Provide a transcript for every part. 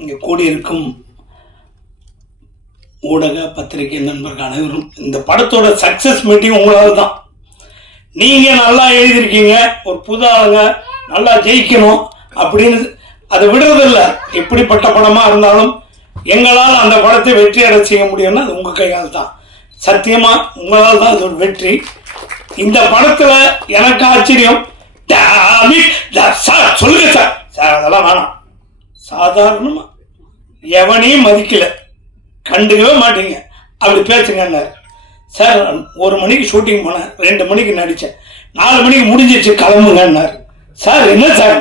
இங்கே கூடியிருக்கும் ஊடக பத்திரிகை நண்பர்கள் அனைவரும், இந்த படத்தோட சக்சஸ் மீட்டிங் உங்களால் தான். நீங்க நல்லா எழுதியிருக்கீங்க, ஒரு புது ஆளுங்க நல்லா ஜெயிக்கணும் அப்படின்னு அதை விடுறதில்லை. எப்படிப்பட்ட படமா இருந்தாலும் எங்களால் அந்த படத்தை வெற்றி அடை செய்ய முடியும்னா அது உங்க கையால் தான். சத்தியமா உங்களால் தான் அது ஒரு வெற்றி. இந்த படத்துல எனக்கு ஆச்சரியம், சார் சொல்லுங்க சார், சார் அதெல்லாம் வேணாம், சாதாரணமா எவனையும் மதிக்கல, கண்டுக்கவே மாட்டீங்க, அப்படி பேசுங்க சார். 1 மணிக்கு ஷூட்டிங் போனேன், 2 மணிக்கு நடித்தேன், 4 மணிக்கு முடிஞ்சிச்சு கிளம்புங்கன்னாரு. சார் என்ன சார்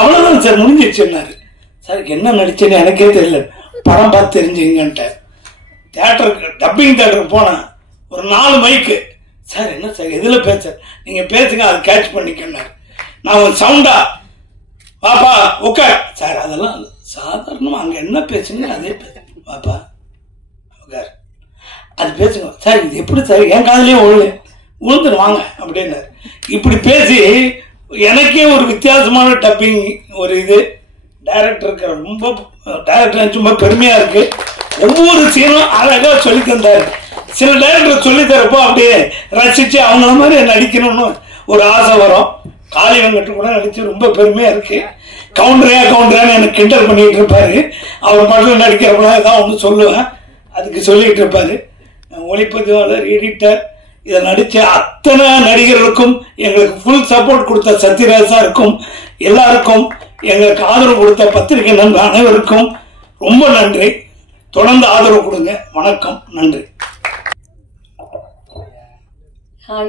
அவ்வளோதான் சார் முடிஞ்சிச்சுன்னாரு. சார் என்ன நடிச்சேன்னு எனக்கே தெரியல, படம் பார்த்து தெரிஞ்சுங்கன்ட்டு தேட்டருக்கு டப்பிங் தேட்டருக்கு போனேன். ஒரு 4 மைக்கு. சார் என்ன சார் எதில் பேச, நீங்கள் பேசுங்க அதை கேட்ச் பண்ணிக்கன்னாரு. நான் ஒரு சவுண்டா பாப்பா உட்கார் சார், அதெல்லாம் சாதாரணமாக அங்கே என்ன பேசுங்க அதே பேசுங்க, பாப்பா உட்கார் அது பேசுங்க சார், இது எப்படி சார் என் காதலையும் விழுந்துருவாங்க அப்படின்னாரு. இப்படி பேசி எனக்கே ஒரு வித்தியாசமான டப்பிங் ஒரு இது டைரக்டருக்கு ரொம்ப பெருமையாக இருக்கு. ஒவ்வொரு சீனும் அழகாக சொல்லி தந்தார். சில டைரக்டர் சொல்லி தரப்போ அப்படியே ரசித்து அவங்கள மாதிரி நடிக்கணும்னு ஒரு ஆசை வரும். காளி வெங்கட் கூட நடிச்சு ரொம்ப பெருமையாக இருக்கு. கவுண்டரான்னு எனக்கு கிண்டல் பண்ணிட்டு இருப்பாரு. அவர் மட்டும் நடிக்கிறப்பெல்லாம் ஏதாவது ஒன்று சொல்லுவேன், அதுக்கு சொல்லிட்டு இருப்பாரு. ஒளிப்பதிவாளர், எடிட்டர், இதை நடித்த அத்தனை நடிகர்களுக்கும் எங்களுக்கு ஃபுல் சப்போர்ட் கொடுத்த சத்யராஜ் சாருக்கும் எல்லாருக்கும் எங்களுக்கு ஆதரவு கொடுத்த பத்திரிகை நண்பர் அனைவருக்கும் ரொம்ப நன்றி. தொடர்ந்து ஆதரவு கொடுங்க. வணக்கம், நன்றி. Hi,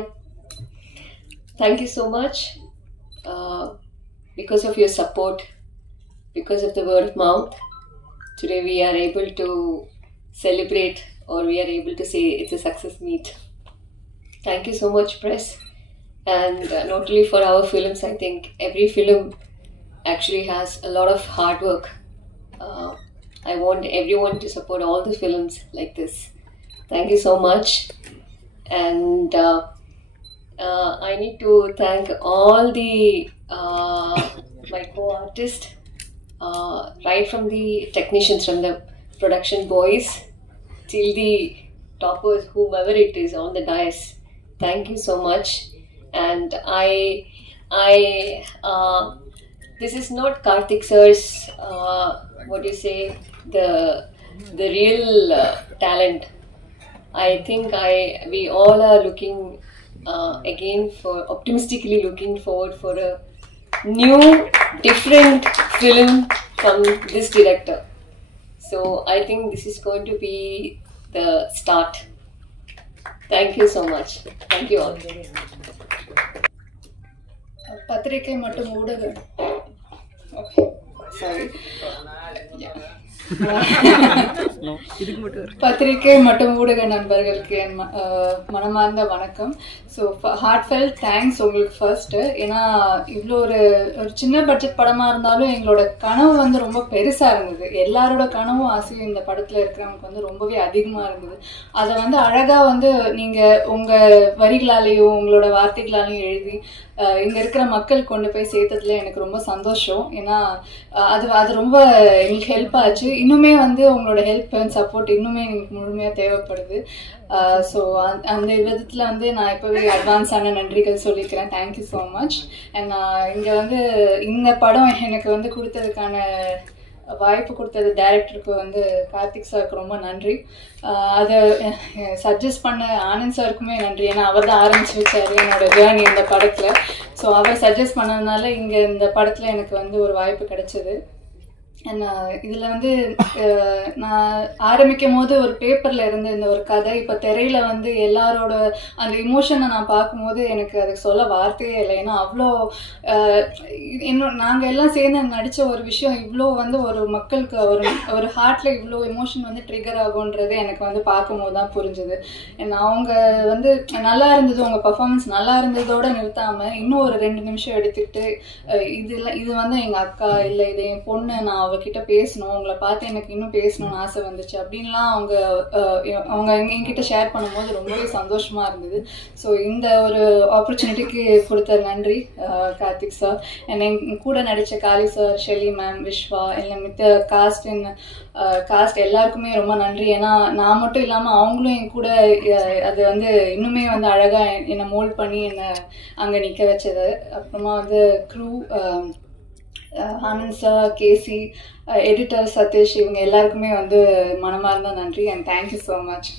thank you so much. Because of your support, because of the word of mouth, today we are able to celebrate, or we are able to say it's a success meet. Thank you so much, press, and not only for our films. I think every film actually has a lot of hard work. I want everyone to support all the films like this. Thank you so much. And I need to thank all the my co-artists, right from the technicians, from the production boys till the toppers, whomever it is on the dais. Thank you so much. And this is not Karthik sir's what do you say, the real talent. I think we all are looking again for optimistically looking forward for a new different film from this director. So I think this is going to be the start. Thank you so much. Thank you all. பத்திரிகை மற்றும் ஊடகம், sorry, பத்திரிகை மற்றும் ஊடக நண்பர்களுக்கு என் மனமார்ந்த வணக்கம். So heartfelt thanks உங்களுக்கு ஃபர்ஸ்ட். ஏன்னா இவ்வளோ ஒரு சின்ன பட்ஜெட் படமாக இருந்தாலும் எங்களோட கனவு வந்து ரொம்ப பெருசாக இருந்தது. எல்லாரோட கனவும் ஆசையும் இந்த படத்தில் இருக்கிறவங்களுக்கு வந்து ரொம்பவே அதிகமாக இருந்தது. அதை வந்து அழகாக வந்து நீங்கள் உங்கள் வரிகளாலேயும் உங்களோட வார்த்தைகளாலேயும் எழுதி இங்கே இருக்கிற மக்கள் கொண்டு போய் சேர்த்ததுல எனக்கு ரொம்ப சந்தோஷம். ஏன்னா அது ரொம்ப எங்களுக்கு ஹெல்ப் ஆச்சு. இன்னுமே வந்து உங்களோட ஹெல்ப் அண்ட் சப்போர்ட் இன்னுமே எங்களுக்கு முழுமையாக தேவைப்படுது. ஸோ அந்த விதத்தில் வந்து நான் இப்போவே அட்வான்ஸான நன்றிகள் சொல்லிக்கிறேன். Thank you so much. அண்ட் இங்கே வந்து இந்த படம் எனக்கு வந்து கொடுத்ததுக்கான வாய்ப்பு கொடுத்தது டைரக்டருக்கு வந்து கார்த்திக் சாருக்கு ரொம்ப நன்றி. அதை சஜஸ்ட் பண்ண ஆனந்த் சாருக்குமே நன்றி. ஏன்னா அவர் தான் ஆரம்பிச்சு வச்சாரு என்னோட ஜேர்னி இந்த படத்தில். ஸோ அவர் சஜஸ்ட் பண்ணதுனால இங்கே இந்த படத்தில் எனக்கு வந்து ஒரு வாய்ப்பு கிடைச்சது. இதில் வந்து நான் ஆரம்பிக்கும் போது ஒரு பேப்பரில் இருந்த இந்த ஒரு கதை இப்போ திரையில் வந்து எல்லாரோட அந்த இமோஷனை நான் பார்க்கும்போது எனக்கு அதுக்கு சொல்ல வார்த்தையே இல்லை. ஏன்னா அவ்வளோ நாங்கள் எல்லாம் சேர்ந்து நடித்த ஒரு விஷயம் இவ்வளோ வந்து ஒரு மக்களுக்கு ஒரு ஹார்ட்டில் இவ்வளோ எமோஷன் வந்து ட்ரிகர் ஆகுன்றது எனக்கு வந்து பார்க்கும்போது தான் புரிஞ்சுது. அவங்க வந்து நல்லா இருந்தது, உங்கள் பர்ஃபார்மன்ஸ் நல்லா இருந்ததோடு நிறுத்தாமல் இன்னும் ஒரு 2 நிமிஷம் எடுத்துக்கிட்டு இது வந்து எங்கள் அக்கா இல்லை இது என் பொண்ணு, நான் அவங்கக்கிட்ட பேசணும், உங்களை பார்த்து எனக்கு இன்னும் பேசணும்னு ஆசை வந்துச்சு அப்படின்லாம் அவங்க என்கிட்ட ஷேர் பண்ணும்போது ரொம்பவே சந்தோஷமாக இருந்தது. ஸோ இந்த ஒரு ஆப்பர்ச்சுனிட்டிக்கு கொடுத்த நன்றி கார்த்திக் சார். என் கூட நடித்த காளி சார், ஷெலி மேம், விஸ்வா, இல்லை மித்த காஸ்ட் எல்லாருக்குமே ரொம்ப நன்றி. ஏன்னா நான் மட்டும் இல்லாமல் அவங்களும் என் கூட அது வந்து இன்னுமே வந்து அழகாக என்னை மோல்ட் பண்ணி என்னை அங்கே நிற்க வச்சது. அப்புறமா வந்து க்ரூ ஆனந்த் சார், கேசி, எடிட்டர் சதீஷ், இவங்க எல்லாருக்குமே வந்து மனமார்ந்த நன்றி. And thank you so much.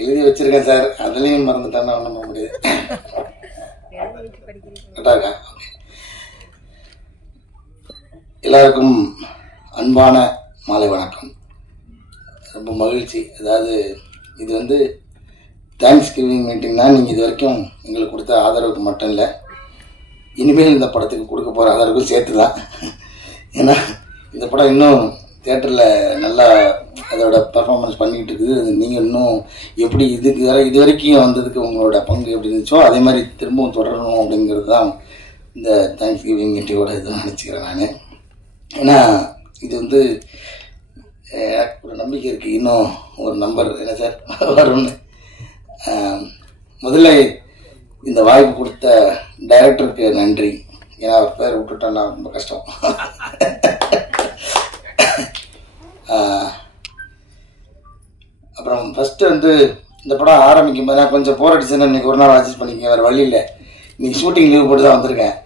எழுதி வச்சிருக்கேன் சார், அதுலேயும் மறந்துட்டேன், ஒன்றும் பண்ண முடியாது. கரெக்டாக எல்லாருக்கும் அன்பான மாலை வணக்கம். ரொம்ப மகிழ்ச்சி. அதாவது இது வந்து தேங்க்ஸ் கிவிங் மீட்டிங் தான். நீங்கள் இது வரைக்கும் எங்களுக்கு கொடுத்த ஆதரவுக்கு மட்டும் இல்லை, இனிமேல் இந்த படத்துக்கு கொடுக்க போகிற ஆதரவுக்கும் சேர்த்து தான். ஏன்னா இந்த படம் இன்னும் தியேட்டரில் நல்லா அதோட பர்ஃபார்மன்ஸ் பண்ணிக்கிட்டு இருக்குது. நீங்கள் இன்னும் எப்படி இது வரைக்கும் வந்ததுக்கு உங்களோட பங்கு எப்படி இருந்துச்சோ அதே மாதிரி திரும்பவும் தொடரணும் அப்படிங்கிறது தான் இந்த தேங்க்ஸ் கிவிங் மீட்டிங்கோட இதுன்னு நினச்சிக்கிறேன் நான். ஏன்னா இது வந்து ஒரு நம்பிக்கை இருக்குது, இன்னும் ஒரு நம்பர் என்ன சார் வரும்னு. முதல்ல இந்த வாய்ப்பு கொடுத்த டைரக்டருக்கு நன்றி. ஏன்னா அவர் பேர் விட்டுட்டோன்னா ரொம்ப கஷ்டம். அப்புறம் ஃபஸ்ட்டு வந்து இந்த படம் ஆரம்பிக்கும் போது நான் கொஞ்சம் போர் அடிச்சுன்னா இன்றைக்கி ஒரு நாள் அட்ஜஸ்ட் பண்ணிக்கேன், வேறு வழி இல்லை. இன்றைக்கி ஷூட்டிங் லீவ் போட்டு தான் வந்திருக்கேன்.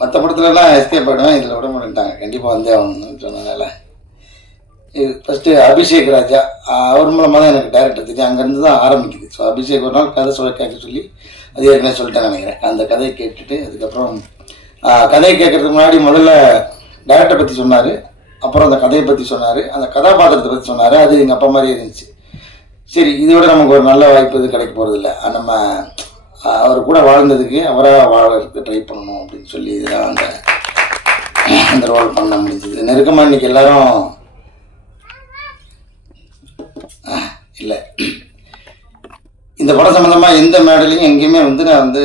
மற்ற படத்துலலாம் எஸ்கேப் ஆகிடுவேன், இதில் விட மாட்டேன்ட்டாங்க, கண்டிப்பாக வந்தே ஆகணும்னு சொன்னதுனால. இது ஃபஸ்ட்டு அபிஷேக் ராஜா, அவர் மூலமாக தான் எனக்கு டைரக்டர் தெரியும், அங்கேருந்து தான் ஆரம்பிக்குது. ஸோ அபிஷேக் ஒரு நாள் கதை கேட்க சொல்லி அது ஏற்கனவே சொல்லிட்டேன் நினைக்கிறேன். அந்த கதையை கேட்டுட்டு அதுக்கப்புறம் கதையை கேட்கறதுக்கு முன்னாடி முதல்ல டைரக்டரை பற்றி சொன்னார், அப்புறம் அந்த கதையை பற்றி சொன்னார், அந்த கதாபாத்திரத்தை பற்றி சொன்னார். அது எங்கள் அப்பா மாதிரியே இருந்துச்சு. சரி, இதோட நமக்கு ஒரு நல்ல வாய்ப்பு இது கிடைக்க போகிறதில்ல, நம்ம அவர் கூட வாழ்ந்ததுக்கு அவராக வாழறதுக்கு ட்ரை பண்ணணும் அப்படின்னு சொல்லி இதெல்லாம் அந்த ரோல் பண்ண முடிஞ்சது. நெருக்கமாக இன்றைக்கி எல்லாரும் இல்லை, இந்த படம் சம்மந்தமாக எந்த மேடலையும் எங்கேயுமே வந்து நான் வந்து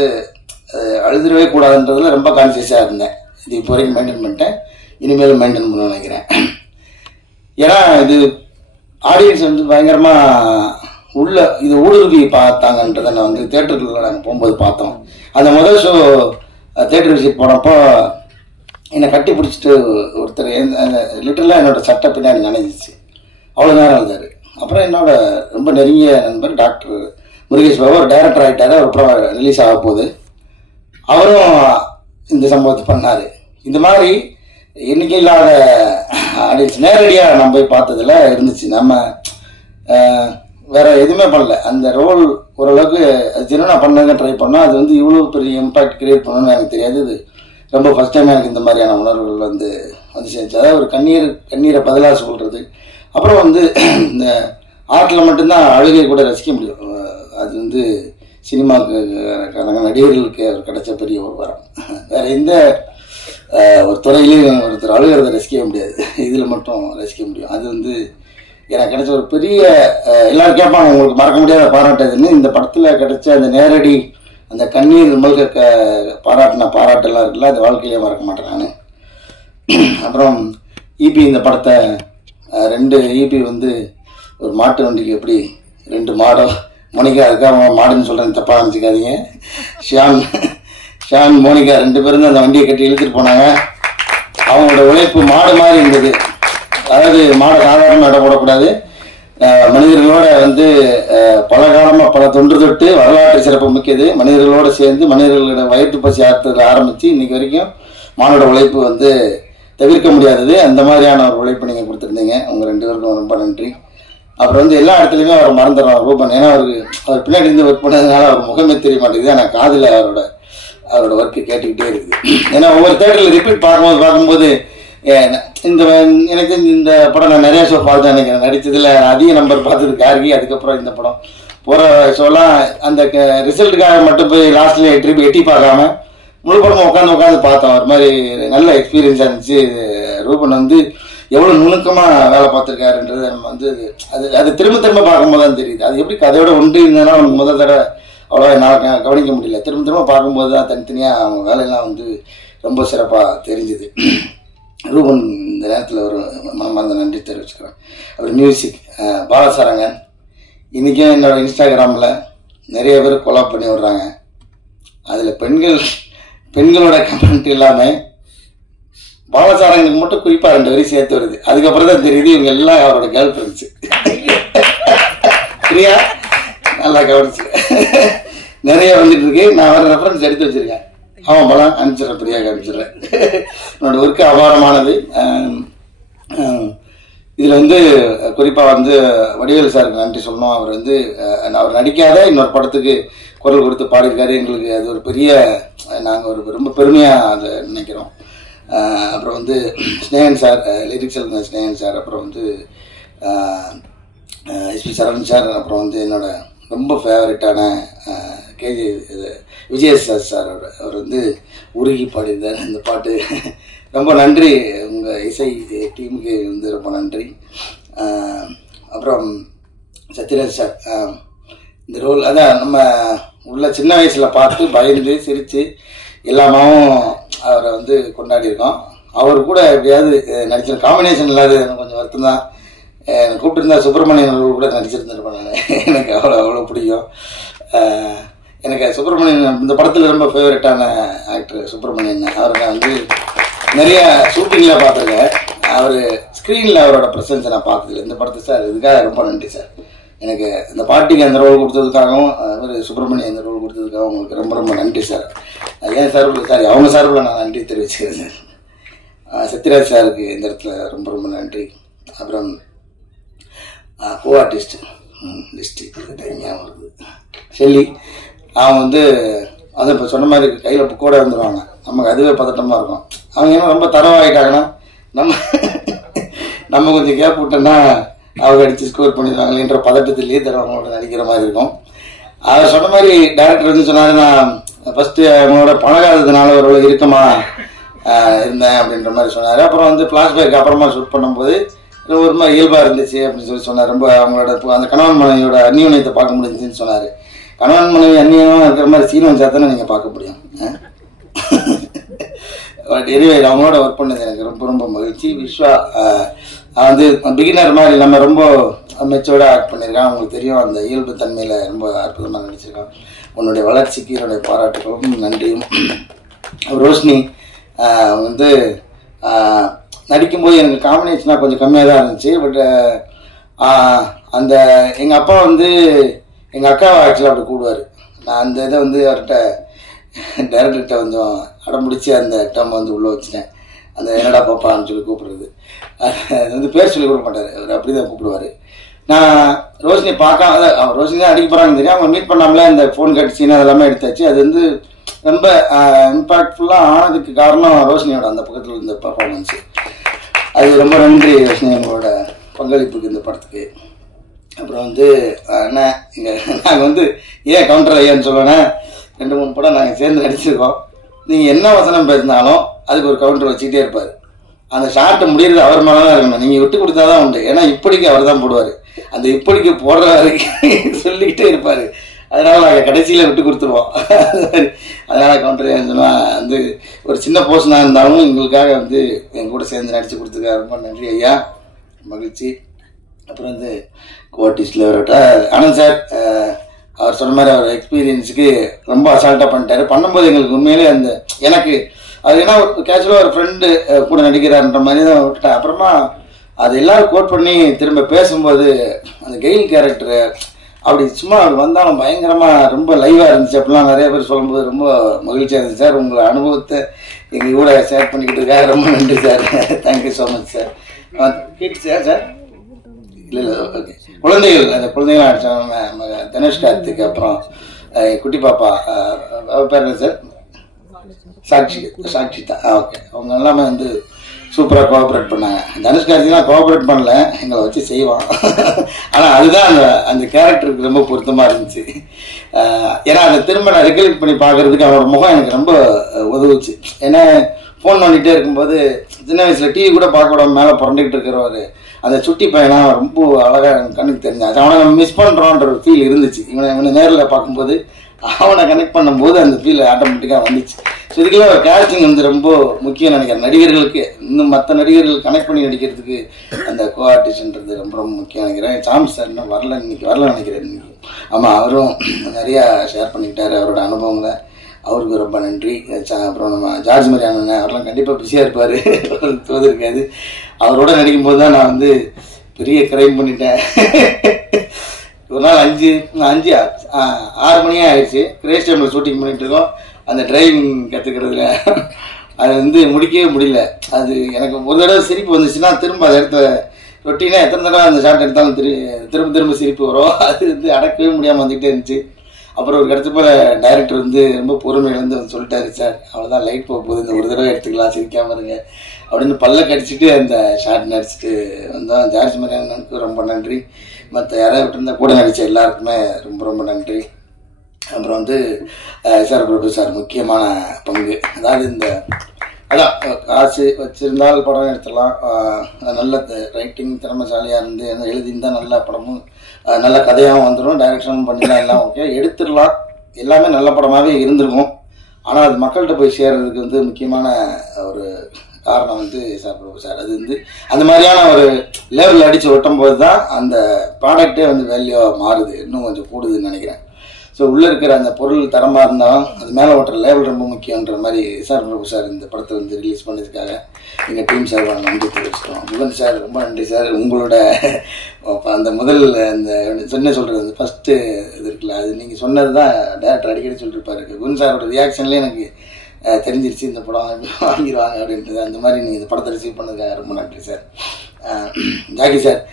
அழுதுடவே கூடாதுன்றதுல ரொம்ப கான்சியஸாக இருந்தேன். இது இப்போ வரைக்கும் மெயின்டைன் பண்ணிட்டேன், இனிமேலும் மெயின்டைன் பண்ண நினைக்கிறேன். ஏன்னா இது ஆடியன்ஸ் வந்து பயங்கரமாக இது ஊடுருவி பார்த்தாங்கன்றதை நான் வந்து தேட்டருக்குள்ள நாங்கள் போகும்போது பார்த்தோம். அந்த முதல் ஷோ தேட்டர் விசிட் போனப்போ என்னை கட்டி பிடிச்சிட்டு ஒருத்தர் லிட்டரலாக என்னோடய சட்டை பின்னாடி நினைஞ்சிச்சு, அவ்வளோ நேரம் இருந்தார். அப்புறம் என்னோட ரொம்ப நெருங்கிய நண்பர் டாக்டர் முருகேஷ் பாபு, அவர் டைரக்டர் ஆகிட்டார், அவர் அப்புறம் ரிலீஸ் ஆக போகுது, அவரும் இந்த சம்பவத்தை பண்ணார். இந்த மாதிரி எண்ணிக்கை இல்லாத ஆடியன்ஸ் நேரடியாக நம்ம போய் பார்த்ததில் இருந்துச்சு. நம்ம வேற எதுவுமே பண்ணல, அந்த ரோல் ஓரளவுக்கு ஜெனுவனா பண்ண ட்ரை பண்ணோம். அது வந்து இவ்வளோ பெரிய இம்பாக்ட் கிரியேட் பண்ணணும்னு எனக்கு தெரியாது. இது ரொம்ப ஃபர்ஸ்ட் டைம் எனக்கு இந்த மாதிரியான உணர்வுகள் வந்து சேர்ந்துச்சு. அதாவது ஒரு கண்ணீரை பதிலாக சொல்கிறது. அப்புறம் வந்து இந்த ஆர்ட்டில் மட்டும்தான் அழுகை கூட ரசிக்க முடியும். அது வந்து சினிமாவுக்கு நடிகர்களுக்கு கிடைச்ச பெரிய ஒரு வரம். வேற எந்த ஒரு துறையிலையும் ஒருத்தர் அழுகிறத ரசிக்க முடியாது, இதில் மட்டும் ரசிக்க முடியும். அது வந்து எனக்கு கிடைச்ச ஒரு பெரிய, எல்லாரும் கேட்பாங்க உங்களுக்கு மறக்க முடியாத பாராட்டுதுன்னு. இந்த படத்தில் கிடைச்ச அந்த நேரடி அந்த கண்ணீர் மல்க பாராட்டெல்லாம் இருக்குல்ல, அது வாழ்க்கையிலே மறக்க மாட்டேன் நான். அப்புறம் ஈபி, இந்த படத்தை 2 ஈபி வந்து ஒரு மாட்டு வண்டிக்கு எப்படி 2 மாடோ மோனிகா, அதுக்காக மாடுன்னு சொல்கிறேன், தப்பாக நினச்சிக்காதீங்க. ஷான் மோனிகா 2 பேரும் தான் அந்த வண்டியை கட்டி இழுத்துட்டு போனாங்க. அவங்களோட உழைப்பு மாடு மாதிரி இருந்தது. அதாவது மாடை சாதாரணமாக இடம் போடக்கூடாது, மனிதர்களோட வந்து பல காலமாக பல தொன்று தொட்டு வரலாற்று சிறப்பு மிக்கது. மனிதர்களோடு சேர்ந்து மனிதர்களோட வயிற்று பசி ஆற்றுறதுல ஆரம்பித்து இன்னைக்கு வரைக்கும் மானோட உழைப்பு வந்து தவிர்க்க முடியாதது. அந்த மாதிரியான ஒரு உழைப்பு நீங்கள் கொடுத்துருந்தீங்க. உங்கள் 2 பேருக்கும் ரொம்ப நன்றி. அப்புறம் வந்து எல்லா இடத்துலையுமே அவர் மறந்துடுறோம் ரூபன். ஏன்னா அவர் பின்னாடி இருந்து ஒர்க் பண்ணதுனால அவர் முகமே தெரிய மாட்டேங்குது. ஆனால் காதில் அவரோட ஒர்க்கு கேட்டுக்கிட்டே இருக்குது. ஏன்னா ஒவ்வொரு தேட்டரில் ரிப்பீட் பார்க்கும்போது எனக்கு இந்த படம் நான் நிறைய ஷோ பார்த்தேன் நினைக்கிறேன். நடித்ததில் அதிக நம்பர் பார்த்தது கார்கி. அதுக்கப்புறம் இந்த படம் போகிற ஷோலாம் அந்த ரிசல்ட்டுக்காக மட்டும் போய் லாஸ்ட்ல எட்டி பார்க்காம முழு படமும் உட்காந்து பார்த்தோம். ஒரு மாதிரி நல்ல எக்ஸ்பீரியன்ஸாக இருந்துச்சு. ரூபன் வந்து எவ்வளோ நுணுக்கமாக வேலை பார்த்துருக்காருன்றது நம்ம வந்து அது திரும்ப பார்க்கும்போது தான் தெரியுது. அது எப்படி கதையோட ஒன்று இருந்ததுன்னா அவனுக்கு முதல் தடவை அவ்வளோ நான் கவனிக்க முடியல. திரும்ப பார்க்கும்போது தான் தனித்தனியாக அவங்க வேலையெல்லாம் வந்து ரொம்ப சிறப்பாக தெரிஞ்சுது. முருகன் இந்த நேரத்தில் ஒரு மனமார்ந்த நன்றி தெரிவிச்சுக்கிறேன். அவர் மியூசிக் பாலசாரங்கன். இன்றைக்கும் என்னோட இன்ஸ்டாகிராமில் நிறைய பேர் கொலாப் பண்ணி விடுறாங்க. அதில் பெண்களோட கமெண்ட் இல்லாமல் பாலசாரங்களுக்கு மட்டும் குறிப்பாக 2 வரி சேர்த்து வருது. அதுக்கப்புறம் தான் தெரியுது இவங்க எல்லாம் அவரோட கேர்ள் ஃப்ரெண்ட்ஸு. சரியா? நல்லா கவனிச்சு நிறைய வந்துட்டு இருக்கு. நான் வர ரெஃபரன்ஸ் எடுத்து வச்சிருக்கேன். அவன் பலம் அனுப்பிச்சிடுறேன், பிரியாக்கு அனுப்பிச்சிடுறேன். என்னோட ஒர்க்கு அபாரமானது. இதில் வந்து குறிப்பாக வந்து வடிவேல் சாருக்கு நன்றி சொல்லணும். அவர் வந்து அவர் நடிக்காத இன்னொரு படத்துக்கு குரல் கொடுத்து பாடியிருக்காரு. எங்களுக்கு அது ஒரு பெரிய, நாங்கள் ஒரு ரொம்ப பெருமையாக அதை நினைக்கிறோம். அப்புறம் வந்து ஸ்னேகன் சார், லிரிக்ஸ் எழுதின ஸ்னேகன் சார், அப்புறம் வந்து எஸ்பி சரவணன் சார், அப்புறம் வந்து என்னோட ரொம்ப ஃபேவரட்டான கேஜி விஜயசாஸ் சார், அவர் வந்து உருகி பாடியிருந்தார் இந்த பாட்டு. ரொம்ப நன்றி உங்கள் இசை டீமுக்கு வந்து ரொம்ப நன்றி. அப்புறம் சத்யராஜ் சார் இந்த ரோல் அதான் நம்ம உள்ள சின்ன வயசில் பார்த்து பயந்து சிரித்து எல்லாமாவும் அவரை வந்து கொண்டாடியிருக்கோம். அவர் கூட எப்படியாவது நடிச்சிருந்த காம்பினேஷன் இல்லாத எனக்கு கொஞ்சம் வருத்தம் தான். கூப்பிட்டுருந்தா சுப்பிரமணியன் ரோல் கூட நடிச்சிருந்துருப்பேன் நான். எனக்கு அவ்வளோ பிடிக்கும். எனக்கு சுப்பிரமணியன் இந்த படத்தில் ரொம்ப ஃபேவரட்டான ஆக்டர் சுப்பிரமணியன். அவரை நான் வந்து நிறைய ஷூட்டிங்கில் பார்த்துருக்கேன். அவர் ஸ்க்ரீனில் அவரோட ப்ரெசன்ஸை நான் பார்த்ததில்லை. இந்த படத்தை சார் இதுக்காக ரொம்ப நன்றி சார். எனக்கு இந்த பாட்டிக்கு அந்த ரோல் கொடுத்ததுக்காகவும் அவர் சுப்பிரமணியன் அந்த ரோல் கொடுத்ததுக்காகவும் உங்களுக்கு ரொம்ப ரொம்ப நன்றி சார். ஏன் சார்பில் சாரி அவங்க சார்பில் நான் நன்றி தெரிவிச்சுக்கிறேன் சார். சத்யராஜ் சாருக்கு இந்த இடத்துல ரொம்ப ரொம்ப நன்றி. அப்புறம் கோ ஆர்டிஸ்ட் லிஸ்ட்டு ஞாபகம் வருது ஷெல்லி. அவங்க வந்து அதை இப்போ சொன்ன மாதிரி கையில் புக்கோட வந்துடுவாங்க. நமக்கு அதுவே பதட்டமாக இருக்கும். அவங்க ஏன்னா ரொம்ப தரவாகிட்டாங்கன்னா நம்ம கொஞ்சம் கேப் விட்டோன்னா அவங்க அடித்து ஸ்கோர் பண்ணிடுவாங்களேன்ற பதட்டத்திலேயே தரவங்களோட நடிக்கிற மாதிரி இருக்கும். அவர் சொன்ன மாதிரி டேரக்டர் வந்து சொன்னார், நான் ஃபஸ்ட்டு அவங்களோட பழகாததுனால ஒரு இறுக்கமாக இருந்தேன் அப்படின்ற மாதிரி சொன்னார். அப்புறம் வந்து ஃப்ளாஷ்பேக் அப்புறமா ஷூட் பண்ணும்போது ஒரு மாதிரி இயல்பாக இருந்துச்சு அப்படின்னு சொல்லி சொன்னார். ரொம்ப அவங்களோட அந்த கணவன் மனைவியோட அந்நியோன்யத்தை பார்க்க முடிஞ்சுன்னு சொன்னார். கணவன் மனைவி அந்நியமாக இருக்கிற மாதிரி சீனம் வச்சா தானே நீங்கள் பார்க்க முடியும். பட் எனிவே அவங்களோட ஒர்க் பண்ணது எனக்கு ரொம்ப ரொம்ப மகிழ்ச்சி. விஸ்வா வந்து பிகினர் மாதிரி இல்லாமல் ரொம்ப மெச்சோர்டாக ஆக்ட் பண்ணியிருக்கான். அவங்களுக்கு தெரியும் அந்த இயல்பு தன்மையில் ரொம்ப அற்புதமாக நடிச்சிருக்கான். உன்னுடைய வளர்ச்சிக்கு என்னுடைய பாராட்டுகளும் நன்றியும். ரோஷினி வந்து நடிக்கும்போது எனக்கு காம்பினேஷனாக கொஞ்சம் கம்மியாக தான் இருந்துச்சு. பட் அந்த எங்கள் அப்பா வந்து எங்கள் அக்காவை ஆக்சுவலாக அப்படி கூடுவார். நான் அந்த இதை வந்து அவர்கிட்ட டைரக்டர்கிட்ட கொஞ்சம் அடம்பிடிச்சி அந்த டேர்ம் வந்து உள்ளே வச்சுட்டேன். அந்த என்னடா பாப்பான்னு சொல்லி கூப்பிடுறது, அது வந்து பேர் சொல்லி கொடுக்க மாட்டார், அவர் அப்படி தான் கூப்பிடுவார். நான் ரோஷினி பார்க்காம ரோஷினி தான் அடிக்க போகிறாங்கன்னு தெரியும். அவங்க மீட் பண்ணாமலே அந்த ஃபோன் கட் சீன் அதெல்லாமே எடுத்தாச்சு. அது வந்து ரொம்ப இம்பாக்ட்ஃபுல்லாக ஆனதுக்கு காரணம் ரோஷினியோட அந்த பக்கத்தில் இருந்த பர்ஃபார்மன்ஸு. அது ரொம்ப நன்றி ரோஷினி உங்களோட பங்களிப்புக்கு இந்த படத்துக்கு. அப்புறம் வந்து என்ன இங்கே நாங்கள் வந்து ஏன் கவுண்டர் ஐயான்னு சொல்லுவேன்னா, 2-3 படம் நாங்கள் சேர்ந்து நடிச்சிருக்கோம். நீங்கள் என்ன வசனம் பேசினாலும் அதுக்கு ஒரு கவுண்டர் வச்சுக்கிட்டே இருப்பார். அந்த ஷார்ட்டை முடிகிறது அவர் மேலே தான் இருக்கணும். நீங்கள் விட்டு கொடுத்தா தான் உண்டு. ஏன்னா இப்படிக்கு அவர் தான் போடுவார். அந்த இப்படிக்கு போடுற வரைக்கும் சொல்லிக்கிட்டே இருப்பார். அதனால் நாங்கள் கடைசியில் விட்டு கொடுத்துருவோம். அதனால் கவுண்டர் சொன்னால் வந்து ஒரு சின்ன போர்ஷனாக இருந்தாலும் எங்களுக்காக வந்து எங்கள் கூட சேர்ந்து நடித்து கொடுத்துருக்காரு. ரொம்ப நன்றி ஐயா, மகிழ்ச்சி. அப்புறம் வந்து கோஆர்டிஸ்டில் வரட்ட ஆனந்த் சார், அவர் சொன்ன மாதிரி அவர் எக்ஸ்பீரியன்ஸுக்கு ரொம்ப அசால்ட்டாக பண்ணிட்டாரு. பண்ணும்போது எங்களுக்கு உண்மையிலே அந்த எனக்கு அது ஏன்னா ஒரு கேஷுவலாக ஒரு ஃப்ரெண்டு கூட நடிக்கிறாருன்ற மாதிரி தான் விட்டுட்டேன். அப்புறமா அது எல்லாரும் கோட் பண்ணி திரும்ப பேசும்போது அந்த கெயில் கேரக்டரு அப்படி சும்மா வந்தாலும் பயங்கரமாக ரொம்ப லைவாக இருந்துச்சு. அப்படிலாம் நிறைய பேர் சொல்லும்போது ரொம்ப மகிழ்ச்சியாக இருந்துச்சு சார். உங்களை அனுபவத்தை எங்கள் கூட ஷேர் பண்ணிக்கிட்டு இருக்காங்க. ரொம்ப நன்றி sir. Thank you so much sir. Kids sir இல்லை ஓகே குழந்தைகள் அந்த குழந்தைகள் அடித்தாங்க தனுஷ் கார்த்திக், அப்புறம் குட்டி பாப்பா பேர் என்ன சார், சாட்சிதா. ஓகே, அவங்க எல்லாமே வந்து சூப்பராக கோஆப்ரேட் பண்ணாங்க. தனுஷ் கார்த்திக்லாம் கோஆப்ரேட் பண்ணல, எங்களை வச்சு செய்வான். ஆனால் அதுதான் அந்த கேரக்டருக்கு ரொம்ப பொருத்தமாக இருந்துச்சு. ஏன்னா அதை திரும்ப நான் ரெக்கலெக்ட் பண்ணி பார்க்கறதுக்கு அவரோட முகம் எனக்கு ரொம்ப உதவுச்சு. ஏன்னா ஃபோன் பண்ணிகிட்டே இருக்கும்போது சின்ன வயசில் டிவி கூட பார்க்க விடாம மேலே புரண்டுக்கிட்டு இருக்கிறவர் அந்த சுட்டி பையனா ரொம்ப அழகாக கண்ணுக்கு தெரிஞ்சாச்சு. அவனை நம்ம மிஸ் பண்ணுறோன்ற ஒரு ஃபீல் இருந்துச்சு. இவனை நேரில் பார்க்கும்போது அவனை கனெக்ட் பண்ணும்போது அந்த ஃபீல் ஆட்டோமேட்டிக்காக வந்துச்சு. ஸோ இதுக்கெல்லாம் ஒரு கேஸ்டிங் வந்து ரொம்ப முக்கியம் நினைக்கிறேன். நடிகர்களுக்கு இன்னும் மற்ற நடிகர்கள் கனெக்ட் பண்ணி நடிக்கிறதுக்கு அந்த கோ ஆர்டிஸ்ட்ன்றது ரொம்ப ரொம்ப முக்கியம் நினைக்கிறேன். சாம் சார் இன்னும் வரல நினைக்கிறேன் இன்னைக்கு. ஆமாம், அவரும் நிறையா ஷேர் பண்ணிக்கிட்டாரு அவரோட அனுபவங்களை. அவருக்கு ரொம்ப நன்றி. அப்புறம் நம்ம ஜார்ஜ் மரி அண்ணன் அவரெல்லாம் கண்டிப்பாக பிஸியாக இருப்பார், தோதிருக்காது. அவரோட நடிக்கும் போது தான் நான் வந்து பெரிய கிரைம் பண்ணிட்டேன். ஒரு நாள் 6 மணியே ஆயிடுச்சு. கிரேஸ் டைமில் ஷூட்டிங் பண்ணிட்டு இருக்கோம். அந்த டிரைவிங் கற்றுக்கிறதுல அது வந்து முடிக்கவே முடியல. அது எனக்கு ஒரு தடவை சிரிப்பு வந்துச்சுன்னா திரும்ப அதை எடுத்த ரொட்டீனாக எத்தனை தடவை அந்த ஷாட் எடுத்தாலும் திரும்ப சிரிப்பு வரும். அது வந்து அடக்கவே முடியாமல் வந்துகிட்டே இருந்துச்சு. அப்புறம் ஒரு இடத்துப்ப டைரக்டர் வந்து ரொம்ப பொறுமையிலேருந்து வந்து சொல்லிட்டாரு, சார் அவ்வளோதான் லைட் போக போகுது, இந்த ஒரு தடவை எடுத்துக்கலாம், சிரிக்காம இருங்க அப்படின்னு பல்ல கடிச்சிட்டு அந்த ஷாட் நடிச்சுட்டு வந்தோம். ஜார்ஜ் மரி அண்ணனுக்கு ரொம்ப நன்றி. மற்ற யாராவது விட்டுருந்தா கூட நடித்த எல்லாருக்குமே ரொம்ப ரொம்ப நன்றி. அப்புறம் வந்து சார் பிரபு சார் முக்கியமான பங்கு. அதாவது இந்த அதான் காசு வச்சிருந்தால் படம் எடுத்துடலாம், நல்ல ரைட்டிங் திறமைசாலியாக இருந்து எழுதியிருந்தால் நல்ல படமும் நல்ல கதையாகவும் வந்துடும், டைரக்ஷனும் பண்ணிடலாம், எல்லாம் ஓகே எடுத்துடலாம், எல்லாமே நல்ல படமாகவே இருந்திருக்கும். ஆனால் அது மக்கள்கிட்ட போய் சேர்றதுக்கு வந்து முக்கியமான ஒரு காரணம் வந்து சார் பிரபு சார். அது வந்து அந்த மாதிரியான ஒரு லெவலில் அடித்து ஒட்டும் போது தான் அந்த ப்ராடக்டே வந்து வேல்யூவாக மாறுது, இன்னும் கொஞ்சம் கூடுதுன்னு நினைக்கிறேன். ஸோ உள்ளே இருக்கிற அந்த பொருள் தரமாக இருந்தாலும் அது மேலே ஓட்டுற லேவல் ரொம்ப முக்கியன்ற மாதிரி சார் பிரபு சார் இந்த படத்தை வந்து ரிலீஸ் பண்ணதுக்காக எங்கள் டீம் சார் நன்றி தெரிவிச்சிட்டோம். புவன் சார் ரொம்ப நன்றி சார். உங்களோட அந்த முதல் அந்த என்ன சொல்கிறது அந்த ஃபஸ்ட்டு இது இருக்குல்ல, அது நீங்கள் சொன்னது தான் டேரக்டர் அடிக்கடி சொல்லியிருப்பாரு. புவன் சாரோட ரியாக்ஷன்லேயே எனக்கு தெரிஞ்சிருச்சு இந்த படம் வாங்கிடுவாங்க அப்படின்றது. அந்த மாதிரி நீங்கள் இந்த படத்தை ரிசீவ் பண்ணதுக்காக ரொம்ப நன்றி சார். ஜாக்கி சார்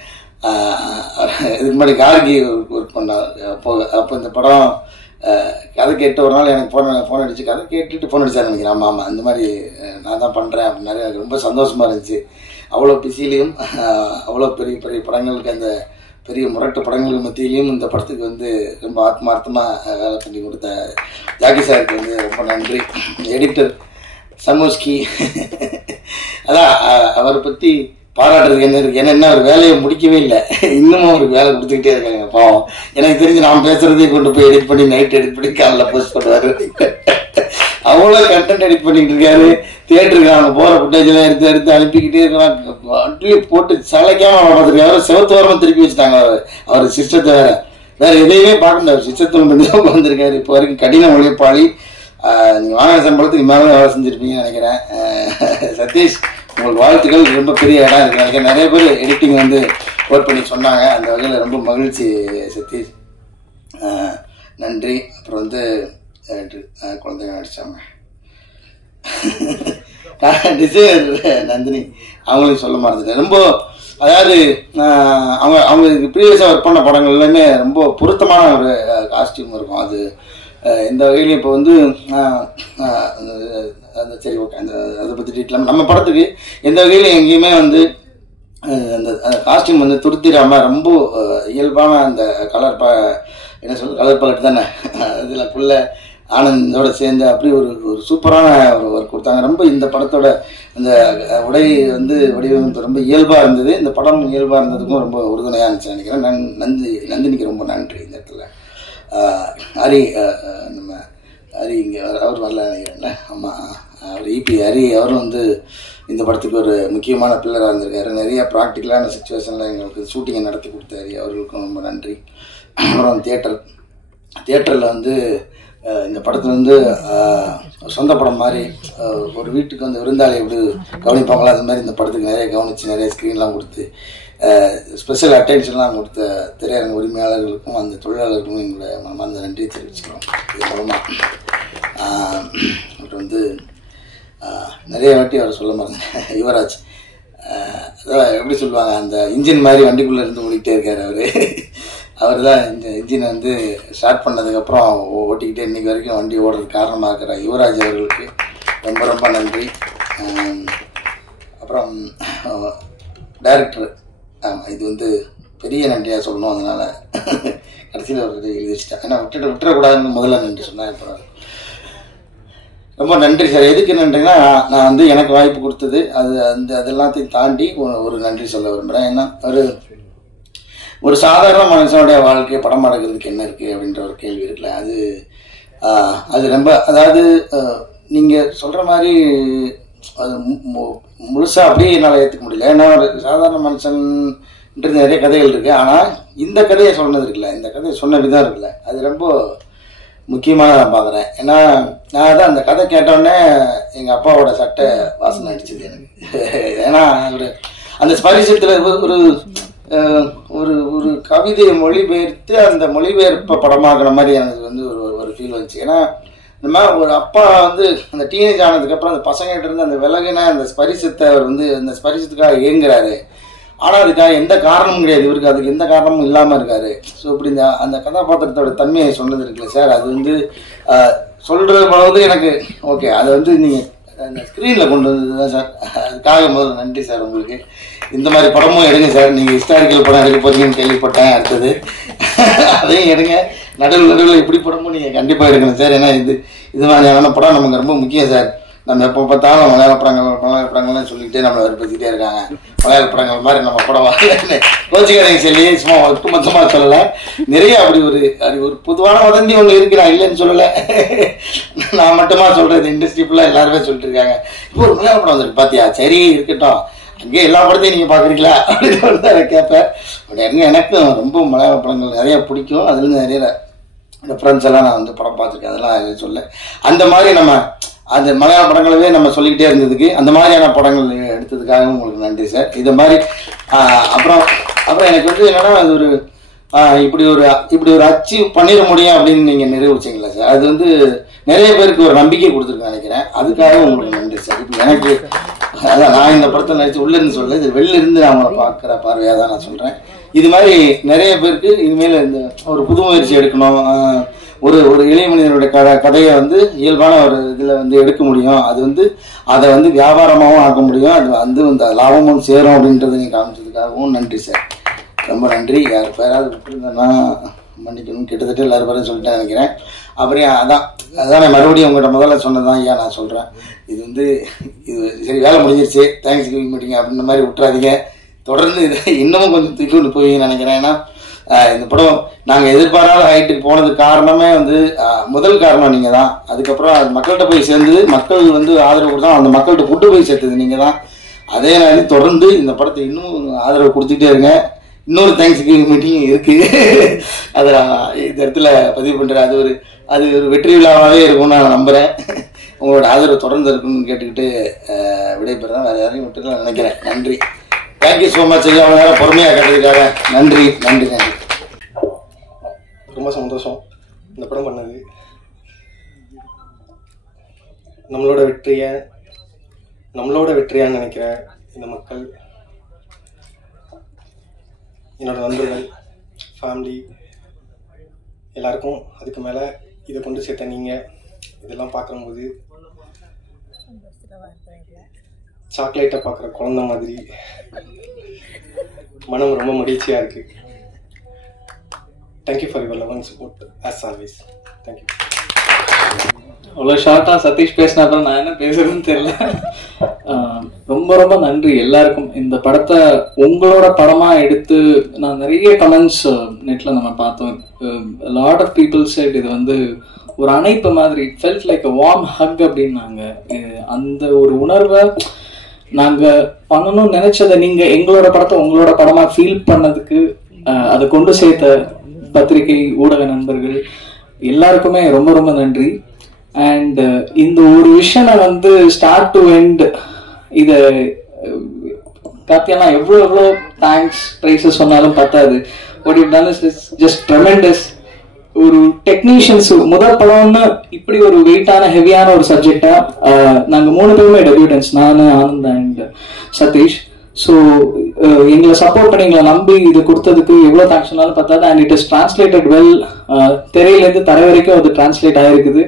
இதுக்கு முன்னாடி கார்கி ஒர்க் பண்ணார். அப்போ இந்த படம் கதை கேட்டு ஒரு நாள் எனக்கு ஃபோன் அடிச்சு கதை கேட்டுட்டு ஃபோன் அடிச்சார் நினைக்கிறேன். ஆமாம், அந்த மாதிரி நான் தான் பண்ணுறேன் அப்படின்னாரு. எனக்கு ரொம்ப சந்தோஷமாக இருந்துச்சு. அவ்வளோ பிஸிலையும் அவ்வளோ பெரிய பெரிய படங்களுக்கு அந்த பெரிய முரட்டு படங்களுக்கு மத்தியிலையும் இந்த படத்துக்கு வந்து ரொம்ப ஆத்மார்த்தமாக வேலை பண்ணி கொடுத்த ஜாக்கி சாருக்கு வந்து ரொம்ப நன்றி. எடிட்டர் சமோஸ்கி, அதான் அவரை பற்றி பாராட்டுறதுக்கு என்ன இருக்கு, ஏன்னா ஒரு வேலையை முடிக்கவே இல்லை, இன்னமும் அவருக்கு வேலை கொடுத்துக்கிட்டே இருக்காங்க பாவம். எனக்கு தெரிஞ்சு நான் பேசுறதே கொண்டு போய் எடிட் பண்ணி நைட் எடிட் பண்ணி காலைல போஸ்ட் பண்ணுவாரு. அவ்வளோ கண்டென்ட் எடிட் பண்ணிட்டு இருக்காரு. தியேட்டருக்கு அவங்க போகிற ஃபுட்டேஜெல்லாம் எடுத்து அனுப்பிக்கிட்டே இருக்கிறாங்க. அட்லி போட்டு சளைக்காம பார்த்துருக்காரு. செவத்தோரமாக திருப்பி வச்சுட்டாங்க அவர் சிஸ்டத்தை. வேற எதையுமே பார்க்க முடியாது, சிஸ்டத்தில் மட்டும் வந்திருக்காரு. இப்போ வரைக்கும் கடின உழைப்பாளி. நீங்கள் வாங்கின சம்பளத்துக்கு மேலே வேலை செஞ்சுருப்பீங்கன்னு நினைக்கிறேன். சதீஷ், உங்களுக்கு வாழ்த்துக்கள். ரொம்ப பெரிய இடம் இருக்கு நினைக்கிறேன். நிறைய பேர் எடிட்டிங் வந்து ஒர்க் பண்ணி சொன்னாங்க. அந்த வகையில் ரொம்ப மகிழ்ச்சி சதீஷ், நன்றி. அப்புறம் வந்து குழந்தைங்க நடிச்சாங்க டிசைனர் நந்தினி, அவங்களுக்கு சொல்ல மறந்துட்டேன். ரொம்ப அதாவது அவங்களுக்கு ப்ரீவியஸாக ஒர்க் பண்ண படங்கள் எல்லாமே ரொம்ப பொருத்தமான ஒரு காஸ்டியூம் இருக்கும். அது இந்த வகையிலையும் இப்போ வந்து அந்த சரி ஓகே, அந்த அதை பற்றி டீட்டெயில் நம்ம படத்துக்கு எந்த வகையிலும் எங்கேயுமே வந்து அந்த காஸ்டியூம் வந்து துருத்திடாமல் ரொம்ப இயல்பான அந்த கலர் என்ன சொல்றது கலர் பலட் தானே, அதில் புள்ள ஆனந்தோட சேர்ந்து அப்படி ஒரு சூப்பரான ஒரு ஒர்க் கொடுத்தாங்க. ரொம்ப இந்த படத்தோட அந்த உடை வந்து வடிவமைப்பு ரொம்ப இயல்பாக இருந்தது. இந்த படம் இயல்பாக இருந்ததுக்கும் ரொம்ப உறுதுணையாக இருந்துச்சு நினைக்கிறேன். நந்தினிக்கு ரொம்ப நன்றி. இந்த இடத்துல ஹரி, நம்ம ஹரி இங்கே அவர் வரல நினைக்கிறேன்ல. ஆமாம், அவர் இபி ஹரி அவரும் வந்து இந்த படத்துக்கு ஒரு முக்கியமான பில்லராக இருந்திருக்காரு. நிறைய ப்ராக்டிக்கலான சுச்சுவேஷனில் எங்களுக்கு ஷூட்டிங்கை நடத்தி கொடுத்தாரு. அவர்களுக்கும் ரொம்ப நன்றி. அப்புறம் தியேட்டரில் வந்து இந்த படத்தில் வந்து சொந்த படம் மாதிரி ஒரு வீட்டுக்கு வந்து விருந்தாளி எப்படி கவனிப்பாங்களோ அது மாதிரி இந்த படத்துக்கு நிறைய கவனித்து நிறைய ஸ்க்ரீன்லாம் கொடுத்து ஸ்பெஷல் அட்டென்ஷன்லாம் கொடுத்த திரையரங்க உரிமையாளர்களுக்கும் அந்த தொழிலாளர்களுக்கும் எங்களோட மனமார்ந்த நன்றி தெரிவிச்சுக்கிறோம். இது மூலமாக அப்புறம் வந்து நிறைய வாட்டி அவர் சொல்ல மறந்தேன், யுவராஜ். அதான் எப்படி சொல்லுவாங்க, அந்த இன்ஜின் மாதிரி வண்டிக்குள்ளே இருந்து ஓடிக்கிட்டே இருக்கார் அவர் தான் இந்த இன்ஜினை வந்து ஸ்டார்ட் பண்ணதுக்கப்புறம் ஓட்டிக்கிட்டே இன்றைக்கி வரைக்கும் வண்டி ஓடுறதுக்கு காரணமாக இருக்கிற யுவராஜ் அவர்களுக்கு ரொம்ப ரொம்ப நன்றி. அப்புறம் டைரக்டர், ஆமாம் இது வந்து பெரிய நன்றியாக சொல்லணும். அதனால் கடைசியில் ஒரு எழுதி வச்சுட்டேன். ஏன்னா விட்டுறக்கூடாதுன்னு முதல்ல நன்றி சொன்னேன். அப்புறம் ரொம்ப நன்றி சார். எதுக்கு நன்றினா, நான் வந்து எனக்கு வாய்ப்பு கொடுத்தது அது எல்லாத்தையும் தாண்டி ஒரு நன்றி சொல்ல விரும்புகிறேன். ஏன்னா ஒரு சாதாரண மனுஷனுடைய வாழ்க்கையை படம் எடுக்கிறதுக்கு என்ன இருக்குது அப்படின்ற ஒரு கேள்வி இருக்குல்ல, அது ரொம்ப அதாவது நீங்கள் சொல்கிற மாதிரி அது முழுசாக அப்படியே என்னால் ஏற்றுக்க முடியல. ஏன்னா ஒரு சாதாரண மனுஷன்ன்றது நிறைய கதைகள் இருக்குது. ஆனால் இந்த கதையை சொன்னது இருக்குல்ல, இந்த கதையை சொன்ன விதம் இருக்குல்ல, அது ரொம்ப முக்கியமாக நான் பார்க்குறேன். ஏன்னா நான் தான் அந்த கதை கேட்டோடனே எங்கள் அப்பாவோட சட்டை வாசனை அடிச்சது எனக்கு. ஏன்னா ஒரு அந்த ஸ்பரிசத்தில் ஒரு ஒரு ஒரு கவிதையை மொழிபெயர்த்து அந்த மொழிபெயர்ப்பை படமாக்குற மாதிரி எனக்கு வந்து ஒரு ஃபீல் வந்துச்சு. ஏன்னா இந்த மாதிரி ஒரு அப்பா வந்து அந்த டீனேஜ் ஆனதுக்கப்புறம் அந்த பசங்கிட்ட இருந்து அந்த விலகின அந்த ஸ்பரிசத்தை அவர் வந்து அந்த ஸ்பரிசத்துக்காக இயங்குறாரு. ஆனால் அதுக்காக எந்த காரணமும் கிடையாது, இவருக்கு அதுக்கு எந்த காரணமும் இல்லாமல் இருக்காரு. ஸோ இப்படி அந்த கதாபாத்திரத்தோட தன்மையை சொன்னது இருக்குல்ல சார், அது வந்து சொல்கிற பொழுது எனக்கு ஓகே, அதை வந்து நீங்கள் அந்த ஸ்க்ரீனில் கொண்டு வந்தது தான் சார். அதுக்காக முதல்ல நன்றி சார் உங்களுக்கு. இந்த மாதிரி படமும் எடுங்க சார். நீங்கள் ஹிஸ்டாரிக்கல் படம் எடுக்க போறீங்கன்னு கேள்விப்பட்டேன். அடுத்தது அதையும் எடுங்க. நடுவில் இப்படி படமும் நீங்கள் கண்டிப்பாக எடுக்கணும் சார். ஏன்னா இது மாதிரியான படம் நமக்கு ரொம்ப முக்கியம் சார். நம்ம எப்போ பார்த்தாலும் மலையாள படங்கள்லாம் சொல்லிக்கிட்டே நம்மளை வற்புறுத்திட்டே இருக்காங்க. மலையாள படங்கள் மாதிரி நம்ம படம் வரலன்னு கோச்சிக்காரங்க சொல்லி சும்மா ஒட்டுமொத்தமாக சொல்லலை. நிறைய அப்படி ஒரு பொதுவான வதந்தி ஒன்று இருக்கு, நான் இல்லைன்னு சொல்லலை. நான் மட்டுமா சொல்கிறது, இண்டஸ்ட்ரி ஃபுல்லாக எல்லாருமே சொல்லிட்டு இருக்காங்க. இப்போ ஒரு மலையாள படம் வந்துருக்கு பார்த்தியா, சரி இருக்கட்டும், அங்கேயே எல்லா படத்தையும் நீங்கள் பார்க்குறீங்களா அப்படின்னு சொல்லிட்டு அதை கேட்பேன். பட் எனக்கும் ரொம்ப மலையாள படங்கள் நிறையா பிடிக்கும். அதுலேருந்து நிறைய ரெஃபரன்ஸ் எல்லாம் நான் வந்து படம் பார்த்துருக்கேன். அதெல்லாம் சொல்ல அந்த மாதிரி நம்ம அந்த மலையாள படங்களவே நம்ம சொல்லிக்கிட்டே இருந்ததுக்கு அந்த மாதிரியான படங்கள் எடுத்ததுக்காகவும் உங்களுக்கு நன்றி சார். இது மாதிரி அப்புறம் எனக்கு வந்து என்னன்னா அது ஒரு இப்படி ஒரு அச்சீவ் பண்ணிட முடியும் அப்படின்னு நீங்கள் நிரூபிச்சிங்களா சார். அது வந்து நிறைய பேருக்கு ஒரு நம்பிக்கை கொடுத்துருக்கேன் நினைக்கிறேன். அதுக்காகவும் உங்களுக்கு நன்றி சார். இப்போ எனக்கு அதான் நான் இந்த படத்தில் நினச்சி உள்ளேருந்து சொல்ல, இது வெளில இருந்து நான் அவங்கள பார்க்குற பார்வையாக தான் நான் சொல்கிறேன். இது மாதிரி நிறைய பேருக்கு இனிமேல் இந்த ஒரு புது முயற்சி எடுக்கணும், ஒரு இளைய மனிதனுடைய கதையை வந்து இயல்பான ஒரு இதில் வந்து எடுக்க முடியும், அது வந்து அதை வந்து வியாபாரமாகவும் ஆக்க முடியும், அது வந்து இந்த லாபமும் சேரும் அப்படின்றத நீங்கள் காமிச்சதுக்காகவும் நன்றி சார். ரொம்ப நன்றி. யார் பேராவது விட்டுருந்தேன்னா மன்னிக்கணும், கிட்டத்தட்ட எல்லாரும் பேரும் சொல்லிட்டேன் நினைக்கிறேன். அப்புறம் அதான் நான் மறுபடியும் உங்கள்கிட்ட முதல்ல சொன்னதான் ஐயா நான் சொல்கிறேன். இது வந்து சரி வேலை முடிஞ்சிருச்சு, தேங்க்ஸ் கிவிங் மீட்டிங் அப்படின்ற மாதிரி விட்டுறாதீங்க. தொடர்ந்து இதை இன்னமும் கொஞ்சம் தூக்கி கொண்டு போய் நினைக்கிறேன். ஏன்னா இந்த படம் நாங்கள் எதிர்பாராத ஹைட்டுக்கு போனதுக்கு காரணமே வந்து முதல் காரணம் நீங்கள் தான். அதுக்கப்புறம் அது மக்கள்கிட்ட போய் சேர்ந்தது, மக்கள் வந்து ஆதரவு கொடுத்தா அந்த மக்கள்கிட்ட கூட்டு போய் சேர்த்தது நீங்கள் தான். அதே நேரம் தொடர்ந்து இந்த படத்தை இன்னும் ஆதரவு கொடுத்துட்டே இருங்க. இன்னொரு தேங்க்ஸ் கிவிங் மீட்டிங் இருக்குது, அதை நான் இந்த இடத்துல பதிவு பண்ணுறேன். அது ஒரு வெற்றி விழாவாகவே இருக்கும்னு நான் நம்புகிறேன். உங்களோட ஆதரவு தொடர்ந்து இருக்குன்னு கேட்டுக்கிட்டு விடைபெறதான், வேறு யாரையும் விட்டுக்கலாம் நினைக்கிறேன். நன்றி, தேங்க்யூ ஸோ மச். ஐயா அவ்வளோ நேரம் பொறுமையாக கேட்டதுக்காக நன்றி நன்றி நன்றி. ரொம்ப சந்தோஷம் இந்த படம் பண்ணது. நம்மளோட வெற்றியான்னு நினைக்கிற இந்த மக்கள், என்னோட நண்பர்கள், ஃபேமிலி எல்லாருக்கும், அதுக்கு மேலே இதை கொண்டு சேர்த்த நீங்கள், இதெல்லாம் பார்க்கும்போது சாக்லேட்டை பார்க்குற குழந்தை மாதிரி மனம் ரொம்ப மகிழ்ச்சியாக இருக்குது. Thank you for your love and support as always. Thank you. அவ்வளோ ஷார்ட்டாக சதீஷ் பேசினா அப்புறம் நான் என்ன பேசுறதுன்னு தெரியல. ரொம்ப ரொம்ப நன்றி எல்லாருக்கும். இந்த படத்தை உங்களோட படமாக எடுத்து நான் நிறைய கமெண்ட்ஸ் நெட்டில் நம்ம பார்த்தோம். லாட் ஆஃப் பீப்புள் செட் இது வந்து ஒரு அணைப்பு மாதிரி, felt like a warm hug அப்படின்னாங்க. அந்த ஒரு உணர்வை நாங்கள் பண்ணணும்னு நினைச்சதை நீங்கள் எங்களோட படத்தை உங்களோட படமாக ஃபீல் பண்ணதுக்கு, அதை கொண்டு சேர்த்த பத்திரிகை ஊடக நண்பர்கள் எல்லாருக்குமே ரொம்ப ரொம்ப நன்றி. அண்ட் இந்த ஒரு விஷயம் நான் வந்து ஸ்டார்ட் டு எண்ட் இதை காத்தியானா எவ்வளோ தேங்க்ஸ் ப்ரைஸஸ் சொன்னாலும் பத்தாது. What you done is just tremendous. ஒரு டெக்னீஷியன்ஸ் முதல் படம்னு இப்படி ஒரு வெயிட்டான ஹெவியான ஒரு சப்ஜெக்டா நாங்கள் 3 பேருமே டெபியூட்டன்ஸ், நான், ஆனந்த் அண்ட் சதீஷ். ஸோ எங்களை சப்போர்ட் பண்ணி எங்களை நம்பி இது கொடுத்ததுக்கு எவ்வளோ தேங்க்ஸ் சொன்னாலும் பத்தாது. And it is translated well. திரையிலேருந்து தரை வரைக்கும் அது டிரான்ஸ்லேட் ஆகிருக்குது.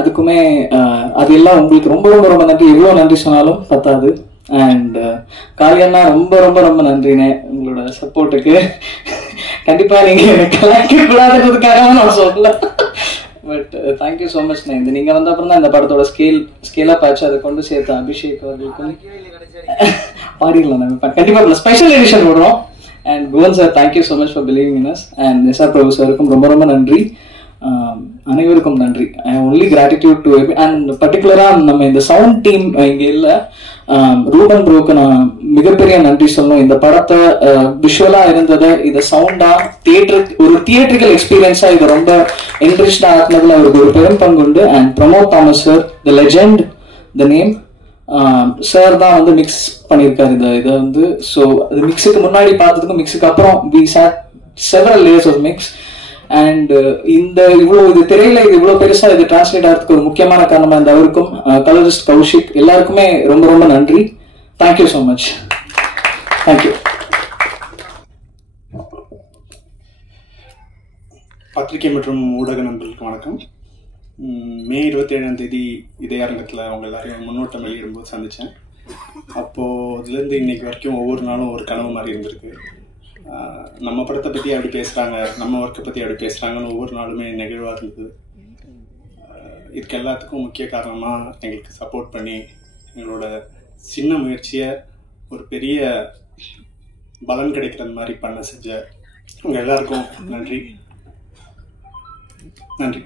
அதுக்குமே அது எல்லாம் உங்களுக்கு ரொம்ப ரொம்ப ரொம்ப நன்றி. எவ்வளோ நன்றி சொன்னாலும் பத்தாது. அண்ட் காளியண்ணா ரொம்ப ரொம்ப ரொம்ப நன்றிண்ணே உங்களோட சப்போர்ட்டுக்கு. கண்டிப்பாக நீங்கள் கலாய்க்கக்கூடாதுன்றதுக்காக நான் சொல்லல. பட் தேங்க்யூ ஸோ மச்ண்ணே. இந்த நீங்கள் வந்த அப்புறம் தான் இந்த படத்தோட ஸ்கேலப் ஆச்சு. அதை கொண்டு சேர்த்த அபிஷேக் அவர்களுக்கும் பாடிடலாம் நம்ம கண்டிப்பாக ஸ்பெஷல் எடிஷன் விடுறோம். அண்ட் குவன் sir, thank you so much for believing in us. And Nisa Prabhu சாருக்கும் ரொம்ப ரொம்ப நன்றி. அனைவருக்கும் நன்றி. I only gratitude to and பர்டிகுலராக நம்ம இந்த சவுண்ட் டீம் இங்கே இல்லை, ரூபன் ப்ரோக்கு நான் மிகப்பெரிய நன்றி சொல்லணும். இந்த படத்தை விஷுவலாக இருந்ததை இதை சவுண்டாக ஒரு தியேட்ரிக்கல் எக்ஸ்பீரியன்ஸாக இதை ரொம்ப இன்ட்ரெஸ்டாக ஆக்குனதில் அவருக்கு ஒரு பெரும் பங்கு உண்டு. And Pramod Thomas sir, the legend, the name sir தான் வந்து மிக்ஸ் பண்ணியிருக்காரு இதை வந்து. ஸோ அது மிக்ஸுக்கு முன்னாடி பார்த்ததுக்கும் மிக்ஸுக்கு அப்புறம் we shot several layers of mix. And இந்த இது திரையில இது இவ்வளவு பெருசா இது டிரான்ஸ்லேட் ஆகிறதுக்கு ஒரு முக்கியமான காரணமா இந்த அவருக்கும் கலரிஸ்ட் கௌஷிக் எல்லாருக்குமே ரொம்ப ரொம்ப நன்றி. Thank you so much. தேங்க்யூ. பத்திரிகை மற்றும் ஊடக நண்பர்களுக்கு வணக்கம். மே 27ஆம் தேதி இதே அரங்கத்தில் அவங்க எல்லாரையும் முன்னோட்டம் வெளியிடும்போது சந்தித்தேன். அப்போது இதுலேருந்து இன்னைக்கு வரைக்கும் ஒவ்வொரு நாளும் ஒரு கனவு மாதிரி இருந்திருக்கு. நம்ம படத்தை பற்றி அப்படி பேசுகிறாங்க, நம்ம ஒர்க்கை பற்றி அப்படி பேசுகிறாங்கன்னு ஒவ்வொரு நாளுமே நெகிழ்வாக இருந்தது. இதுக்கு எல்லாத்துக்கும் முக்கிய காரணமாக எங்களுக்கு சப்போர்ட் பண்ணி எங்களோட சின்ன முயற்சியை ஒரு பெரிய பலன் கிடைக்கிறது மாதிரி பண்ண செஞ்ச உங்கள் எல்லாருக்கும் நன்றி. நன்றி.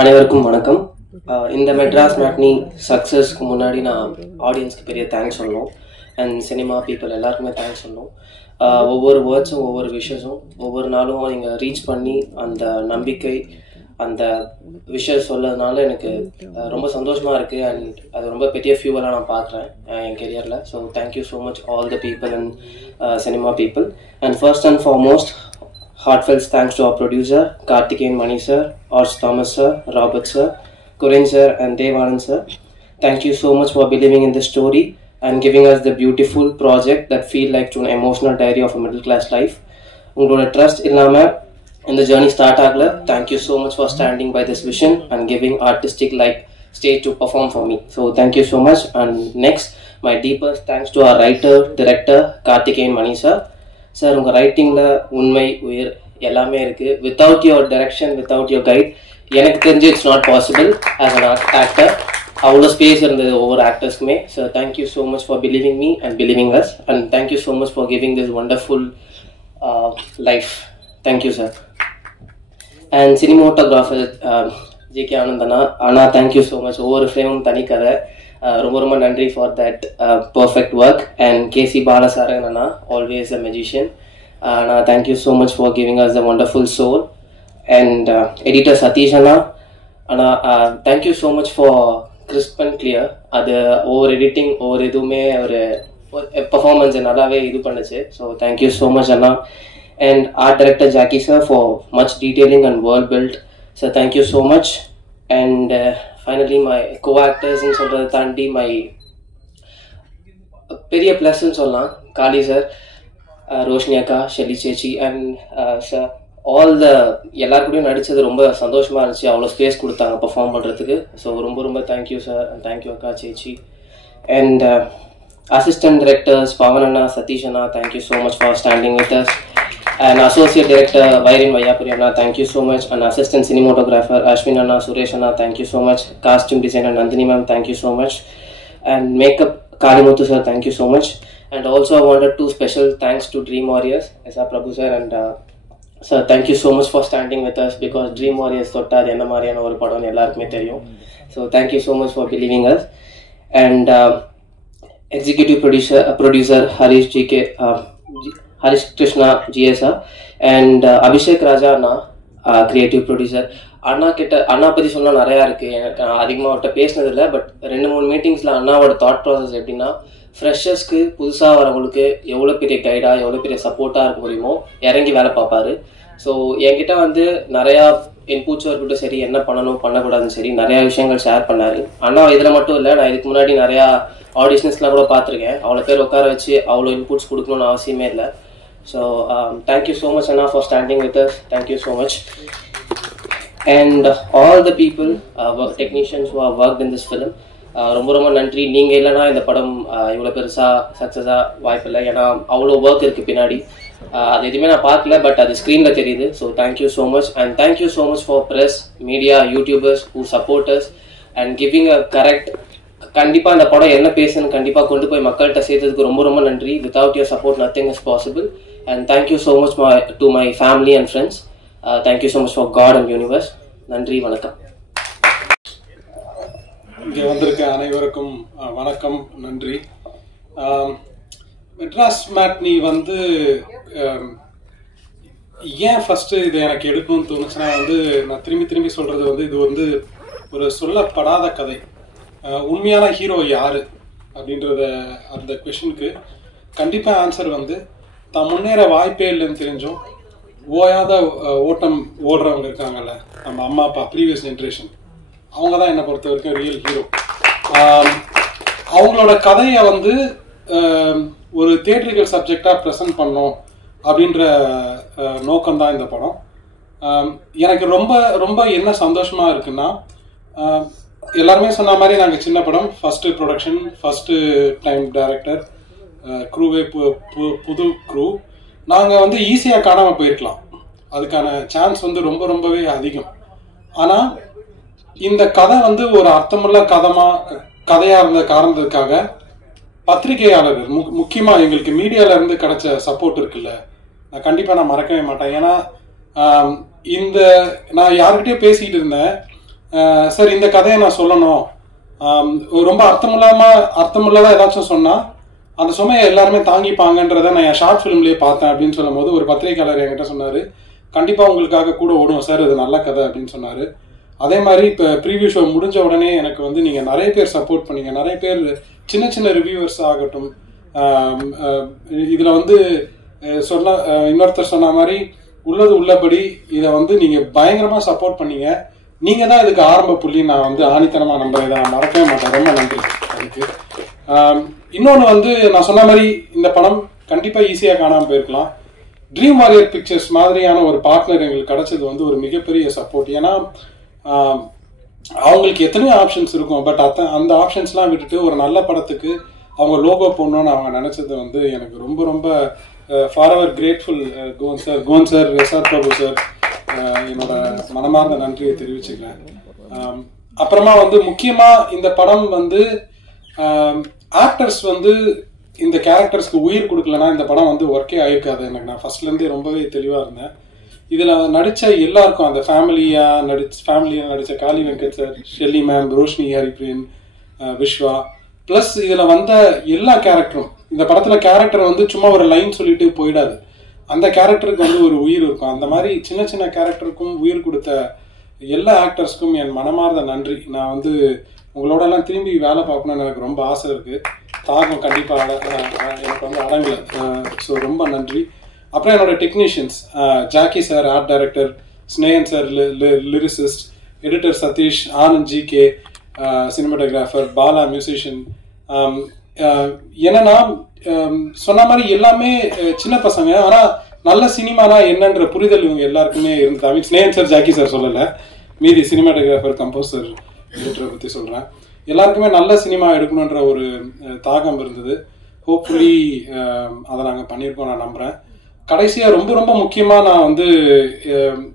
அனைவருக்கும் வணக்கம். இந்த மெட்ராஸ் மேட்னி சக்ஸஸ்க்கு முன்னாடி நான் ஆடியன்ஸ்க்கு பெரிய தேங்க்ஸ் சொல்லணும். அண்ட் சினிமா பீப்புள் எல்லாருக்குமே தேங்க்ஸ் சொல்லணும். ஒவ்வொரு வேர்ட்ஸும் ஒவ்வொரு விஷஸும் ஒவ்வொரு நாளும் நீங்கள் ரீச் பண்ணி அந்த நம்பிக்கை அந்த விஷயம் சொல்லதுனால எனக்கு ரொம்ப சந்தோஷமாக இருக்குது. அண்ட் அது ரொம்ப பெரிய ஃபியூவலாக நான் பார்க்குறேன் என் கெரியரில். So thank you so much all the people and cinema people. And first and foremost heartfelt thanks to our producer Karthikeyan Mani sir, Ars Thomas sir, Robert sir, Kuren sir and Devanand sir. Thank you so much for believing in this story and giving us the beautiful project that feel like an emotional diary of a middle class life. Ungaloda trust illama in the journey start agla. Thank you so much for standing by this vision and giving artistic like stage to perform for me. So thank you so much. And next, my deepest thanks to our writer director Karthikeyan Mani sir. Sir, உங்கள் ரைட்டிங்கில் உண்மை உயிர் எல்லாமே இருக்குது. Without your direction, without your guide எனக்கு தெரிஞ்சு it's not possible as an actor. அவ்வளோ space இருந்தது ஒவ்வொரு ஆக்டர்ஸ்க்குமே. Sir, thank you so much for believing me and believing us. And thank you so much for giving this wonderful life. Thank you sir. And cinematographer J K. ஆனந்தனா அண்ணா, thank you so much. ஒவ்வொரு ஃப்ரேமும் தனிக்கதை. ரொம்ப ரொம்ப நன்றி for that perfect work. And கேசி பாலசாரன் அண்ணா, always a magician. அண்ணா, thank you so much for giving us the wonderful soul. And editor Satish அண்ணா, அண்ணா thank you so much for crisp and clear. அது ஒவ்வொரு எடிட்டிங் ஒவ்வொரு இதுவுமே ஒரு பர்ஃபார்மன்ஸை நல்லாவே இது பண்ணுச்சு. ஸோ தேங்க்யூ ஸோ மச் அண்ணா. And art director Jackie sir for much detailing and world build. So thank you so much. And finally my கோ-ஆக்டர்ஸ்ன்னு சொல்கிறத தாண்டி மை பெரிய ப்ளஸ்ன்னு சொல்லலாம் காளி சார், ரோஷினி அக்கா, ஷெல்லி சேச்சி அண்ட் சார் ஆல் த எல்லாருக்கூடையும் நடித்தது ரொம்ப சந்தோஷமாக இருந்துச்சு. அவ்வளோ ஸ்பேஸ் கொடுத்தாங்க பர்ஃபார்ம் பண்ணுறதுக்கு. ஸோ ரொம்ப ரொம்ப தேங்க்யூ சார் அண்ட் தேங்க்யூ அக்கா, சேச்சி. அண்ட் அசிஸ்டன்ட் டைரக்டர்ஸ் பவன் அண்ணா, சதீஷ் அண்ணா, thank you so much for standing with us. And associate director Vairin Vayapuri Anna, thank you so much. And assistant cinematographer Ashwin Anna, Suresh Anna, thank you so much. Costume designer Nandini ma'am, thank you so much. And makeup Kalimuthu sir, thank you so much. And also I wanted to special thanks to Dream Warriors, S.R. Prabhu sir and sir, thank you so much for standing with us because Dream Warriors தொட்டா அது என்ன மாதிரியான ஒரு படம்னு எல்லாருக்குமே தெரியும். So thank you so much for believing us. And executive producer Harish G.K. Harish Krishna GSR and Abhishek Raja Anna, creative producer. அண்ணா பற்றி சொன்னால் நிறையா இருக்குது. எனக்கு அதிகமாக அவர்கிட்ட பேசினதில்லை. பட் 2-3 மீட்டிங்ஸில் அண்ணாவோட தாட் ப்ராசஸ் எப்படின்னா, ஃப்ரெஷர்ஸ்க்கு புதுசாக வரவங்களுக்கு எவ்வளோ பெரிய கைடாக எவ்வளோ பெரிய சப்போர்ட்டாக இருக்க முடியுமோ இறங்கி வேலை பார்ப்பாரு. ஸோ என்கிட்ட வந்து நிறையா இன்புட்ஸும் இருக்கட்டும் சரி, என்ன பண்ணணும் பண்ணக்கூடாதுன்னு சரி நிறையா விஷயங்கள் ஷேர் பண்ணார். அண்ணா இதில் மட்டும் இல்லை, நான் இதுக்கு முன்னாடி நிறையா ஆடிஷன்ஸ்லாம் கூட பார்த்துருக்கேன். அவ்வளோ பேர் உட்கார வச்சு அவ்வளோ இன்புட்ஸ் கொடுக்கணும்னு அவசியமே இல்லை. So thank you so much Anna for standing with us. Thank you so much. And all the people, technicians who have worked in this film, ரொம்ப ரொம்ப நன்றி. நீங்கள் இல்லைனா இந்த படம் இவ்வளோ பெருசாக சக்ஸஸாக வாய்ப்பில்லை. ஏன்னா அவ்வளோ ஒர்க் இருக்குது பின்னாடி. அது எதுவுமே நான் பார்க்கல, பட் அது ஸ்க்ரீனில் தெரியுது. So thank you so much. And thank you so much for press, media, YouTubers who supporters and giving a correct. கண்டிப்பாக இந்த படம் என்ன பேசுன்னு கண்டிப்பாக கொண்டு போய் மக்கள்கிட்ட சேர்த்ததுக்கு ரொம்ப ரொம்ப நன்றி. Without your support nothing is possible. And thank you so much to my family and friends. Thank you so much for God and universe. நன்றி, வணக்கம். இங்கே வந்திருக்க அனைவருக்கும் வணக்கம், நன்றி. மெட்ராஸ் மேட்னி வந்து ஏன் ஃபஸ்ட்டு இது எனக்கு எடுக்கணும்னு தோணுச்சுன்னா வந்து நான் திரும்பி சொல்கிறது வந்து இது வந்து ஒரு சொல்லப்படாத கதை. உண்மையான ஹீரோ யார் அப்படின்றத அந்த கொஷனுக்கு கண்டிப்பாக ஆன்சர் வந்து தான் முன்னேற வாய்ப்பே இல்லைன்னு தெரிஞ்சும் ஓயாத ஓட்டம் ஓடுறவங்க இருக்காங்கல்ல, நம்ம அம்மா அப்பா ப்ரீவியஸ் ஜென்ரேஷன், அவங்க தான் என்னை பொறுத்த வரைக்கும் ரியல் ஹீரோ. அவங்களோட கதையை வந்து ஒரு தியேட்ரிக்கல் சப்ஜெக்டாக ப்ரெசென்ட் பண்ணோம் அப்படின்ற நோக்கம்தான் இந்த படம். எனக்கு ரொம்ப ரொம்ப என்ன சந்தோஷமாக இருக்குன்னா, எல்லாருமே சொன்ன மாதிரி நாங்கள் சின்ன படம், first production, first time director, க்ரூவே புது க்ரூ. நாங்கள் வந்து ஈஸியாக காணாமல் போயிருக்கலாம், அதுக்கான சான்ஸ் வந்து ரொம்பவே அதிகம். ஆனால் இந்த கதை வந்து ஒரு அர்த்தமுள்ள கதையாக இருந்த காரணத்துக்காக பத்திரிகையாளர்கள் முக்கியமாக எங்களுக்கு மீடியால இருந்து கிடைச்ச சப்போர்ட் இருக்குல்ல, நான் கண்டிப்பாக நான் மறக்கவே மாட்டேன். ஏன்னா நான் யாருக்கிட்டே பேசிக்கிட்டு இருந்தேன், சார் இந்த கதையை நான் சொல்லணும், ரொம்ப அர்த்தமுள்ளதா ஏதாச்சும் சொன்னால் அந்த சுமையை எல்லாருமே தாங்கிப்பாங்கன்றதை நான் என் ஷார்ட் ஃபிலிம்லேயே பார்த்தேன் அப்படின்னு சொல்லும் போது ஒரு பத்திரிகையாளர் என்கிட்ட சொன்னார், கண்டிப்பாக உங்களுக்காக கூட ஓடும் சார், இது நல்ல கதை அப்படின்னு சொன்னார். அதே மாதிரி இப்போ ப்ரீவியூ ஷோ முடிஞ்ச உடனே எனக்கு வந்து நீங்கள் நிறைய பேர் சப்போர்ட் பண்ணீங்க, நிறைய பேர் சின்ன ரிவ்யூவர்ஸ் ஆகட்டும், இதில் வந்து இன்னொருத்தர் சொன்ன மாதிரி உள்ளது உள்ளபடி இதை வந்து நீங்கள் பயங்கரமாக சப்போர்ட் பண்ணீங்க. நீங்கள் தான் இதுக்கு ஆரம்ப புள்ளி, நான் வந்து ஆணித்தனமாக நம்புறேன், இதை நான் மறக்கவே மாட்டேன். ரொம்ப நன்றி அதுக்கு. இன்னொன்று வந்து நான் சொன்ன மாதிரி இந்த படம் கண்டிப்பாக ஈஸியாக காணாமல் போயிருக்கலாம். ட்ரீம் வாரியர் பிக்சர்ஸ் மாதிரியான ஒரு பார்ட்னர் எங்களுக்கு கிடைச்சது வந்து ஒரு மிகப்பெரிய சப்போர்ட். ஏன்னா அவங்களுக்கு எத்தனையோ ஆப்ஷன்ஸ் இருக்கும், பட் அந்த ஆப்ஷன்ஸ்லாம் விட்டுட்டு ஒரு நல்ல படத்துக்கு அவங்க லோகோ போடணும்னு அவங்க நினைச்சது வந்து எனக்கு ரொம்ப ரொம்ப ஃபார்எவர் கிரேட்ஃபுல். கோன் சார், எஸ்ஆர் பிரபு சார், என்னோட மனமார்ந்த நன்றியை தெரிவிச்சுக்கிறேன். அப்புறமா வந்து முக்கியமா இந்த படம் வந்து ஆக்டர்ஸ் வந்து இந்த கேரக்டர்ஸ்க்கு உயிர் கொடுக்கலன்னா இந்த படம் வந்து ஒர்க்கே ஆயிருக்காது. எனக்கு நான் ஃபர்ஸ்ட்லேருந்தே ரொம்பவே தெளிவாக இருந்தேன். இதில் நடித்த எல்லாருக்கும், அந்த ஃபேமிலியாக நடித்த Kaali Venkat sir, Shelly ma'am, Roshini Haripriyan, Vishwa, plus இதில் வந்த எல்லா கேரக்டரும், இந்த படத்தில் கேரக்டர் வந்து சும்மா ஒரு லைன் சொல்லிட்டு போயிடாது, அந்த கேரக்டருக்கு வந்து ஒரு உயிர் இருக்கும். அந்த மாதிரி சின்ன கேரக்டருக்கும் உயிர் கொடுத்த எல்லா ஆக்டர்ஸ்க்கும் என் மனமார்ந்த நன்றி. நான் வந்து உங்களோடலாம் திரும்பி வேலை பார்க்கணுன்னு எனக்கு ரொம்ப ஆசை இருக்குது. தாகம் கண்டிப்பாக எனக்கு வந்து அடங்கலை. ஸோ ரொம்ப நன்றி. அப்புறம் என்னோட டெக்னீஷியன்ஸ், Jackie sir art director, Snehan sir lyricist, editor Sathish, Anand GK cinematographer, Bala musician. என்னன்னா சொன்ன மாதிரி எல்லாமே சின்ன பசங்க, ஆனால் நல்ல சினிமானா என்னன்ற புரிதல் இவங்க எல்லாருக்குமே இருந்தது. ஐ மீன் ஸ்னேகன் சார், ஜாக்கி சார் சொல்லலை, மீதி சினிமாட்டோகிராஃபர், கம்போசர், எடிட்டரை பற்றி சொல்கிறேன். எல்லாருக்குமே நல்ல சினிமா எடுக்கணுன்ற ஒரு தாகம் இருந்தது. ஹோப்ஃபுல்லி அதை நாங்கள் பண்ணியிருக்கோம், நான் நம்புகிறேன். கடைசியாக ரொம்ப ரொம்ப முக்கியமாக நான் வந்து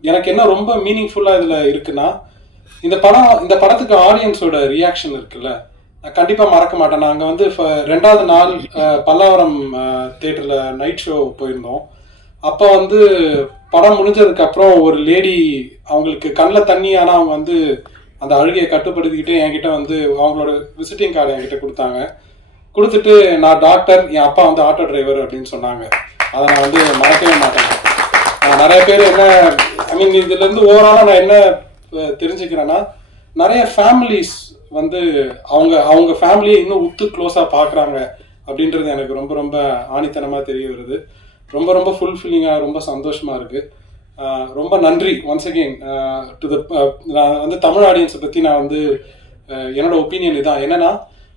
எனக்கு என்ன ரொம்ப மீனிங்ஃபுல்லாக இதில் இருக்குன்னா, இந்த படத்துக்கு ஆடியன்ஸோட ரியாக்ஷன் இருக்குல்ல, நான் கண்டிப்பாக மறக்க மாட்டேன். நாங்கள் வந்து 2வது நாள் பல்லாவரம் தியேட்டரில் நைட் ஷோ போயிருந்தோம். அப்போ வந்து படம் முடிஞ்சதுக்கு அப்புறம் ஒரு லேடி, அவங்களுக்கு கண்ணில் தண்ணி, ஆனால் அவங்க வந்து அந்த அழுகையை கட்டுப்படுத்திக்கிட்டு என்கிட்ட வந்து அவங்களோட விசிட்டிங் கார்டு என்கிட்ட கொடுத்துட்டு நான் டாக்டர், என் அப்பா வந்து ஆட்டோ டிரைவர் அப்படின்னு சொன்னாங்க. அதை நான் வந்து மறக்கவே மாட்டேன். நிறைய பேர் என்ன, ஐ மீன் இதுலேருந்து ஓவராலாக நான் என்ன தெரிஞ்சுக்கிறேன்னா, நிறைய ஃபேமிலிஸ் வந்து அவங்க ஃபேமிலியை இன்னும் உத்து க்ளோஸாக பார்க்குறாங்க அப்படின்றது எனக்கு ரொம்ப ரொம்ப ஆணித்தனமாக தெரிய வருது. ரொம்ப ரொம்ப ஃபுல்ஃபில்லிங்காக, ரொம்ப சந்தோஷமாக இருக்குது. ரொம்ப நன்றி ஒன்ஸ் அகெயின் டு த. நான் வந்து தமிழ் ஆடியன்ஸை பற்றி நான் வந்து என்னோட ஒப்பீனியன் இதான். என்னன்னா,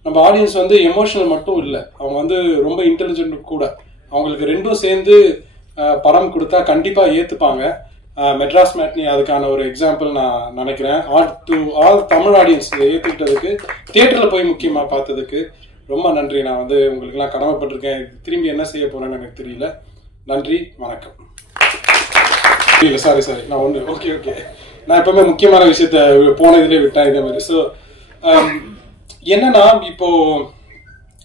நம்ம ஆடியன்ஸ் வந்து எமோஷனல் மட்டும் இல்லை, அவங்க வந்து ரொம்ப இன்டெலிஜென்ட் கூட. அவங்களுக்கு ரெண்டும் சேர்ந்து படம் கொடுத்தா கண்டிப்பாக ஏற்றுப்பாங்க. மெட்ராஸ் மேட்னி அதுக்கான ஒரு எக்ஸாம்பிள் நான் நினைக்கிறேன். ஆல் தமிழ் ஆடியன்ஸ் ஏற்றுக்கிட்டதுக்கு, தியேட்டரில் போய் முக்கியமாக பார்த்ததுக்கு ரொம்ப நன்றி. நான் வந்து உங்களுக்குலாம் கடமைப்பட்டிருக்கேன். திரும்பி என்ன செய்ய போகிறேன்னு எனக்கு தெரியல. நன்றி, வணக்கம். இல்லை சாரி நான் ஓகே நான் எப்பவுமே முக்கியமான விஷயத்த போன இதிலே விட்டேன் இதே மாதிரி. ஸோ என்னன்னா, இப்போ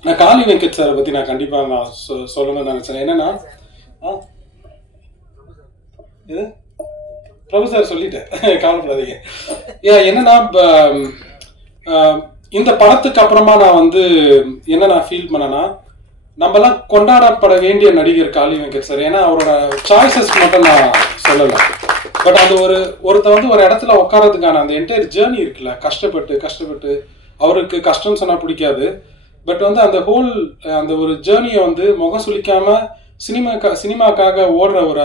நான் காளி வெங்கட் சாரை பற்றி நான் கண்டிப்பாக நான் சொல்லணும்னு நினச்சேன். என்னன்னா, இது பிரபு சார் சொல்லிட்டேன், கவலைப்படாதீங்க. என்னன்னா இந்த படத்துக்கு அப்புறமா நான் வந்து என்ன நான் ஃபீல் பண்ணேன்னா, நம்மலாம் கொண்டாடப்பட வேண்டிய நடிகர் காளி வெங்கட் சார். ஏன்னா அவரோட சாய்ஸஸ் மட்டும் நான் சொல்லலை, பட் அது ஒருத்த வந்து ஒரு இடத்துல உட்காரதுக்கான அந்த என்டையர் ஜேர்னி இருக்குல்ல, கஷ்டப்பட்டு அவருக்கு கஷ்டம் சொன்னா பிடிக்காது, பட் வந்து அந்த ஹோல் அந்த ஒரு ஜேர்னியை வந்து முகம் சுளிக்காம சினிமாக்காக ஓடுற ஒரு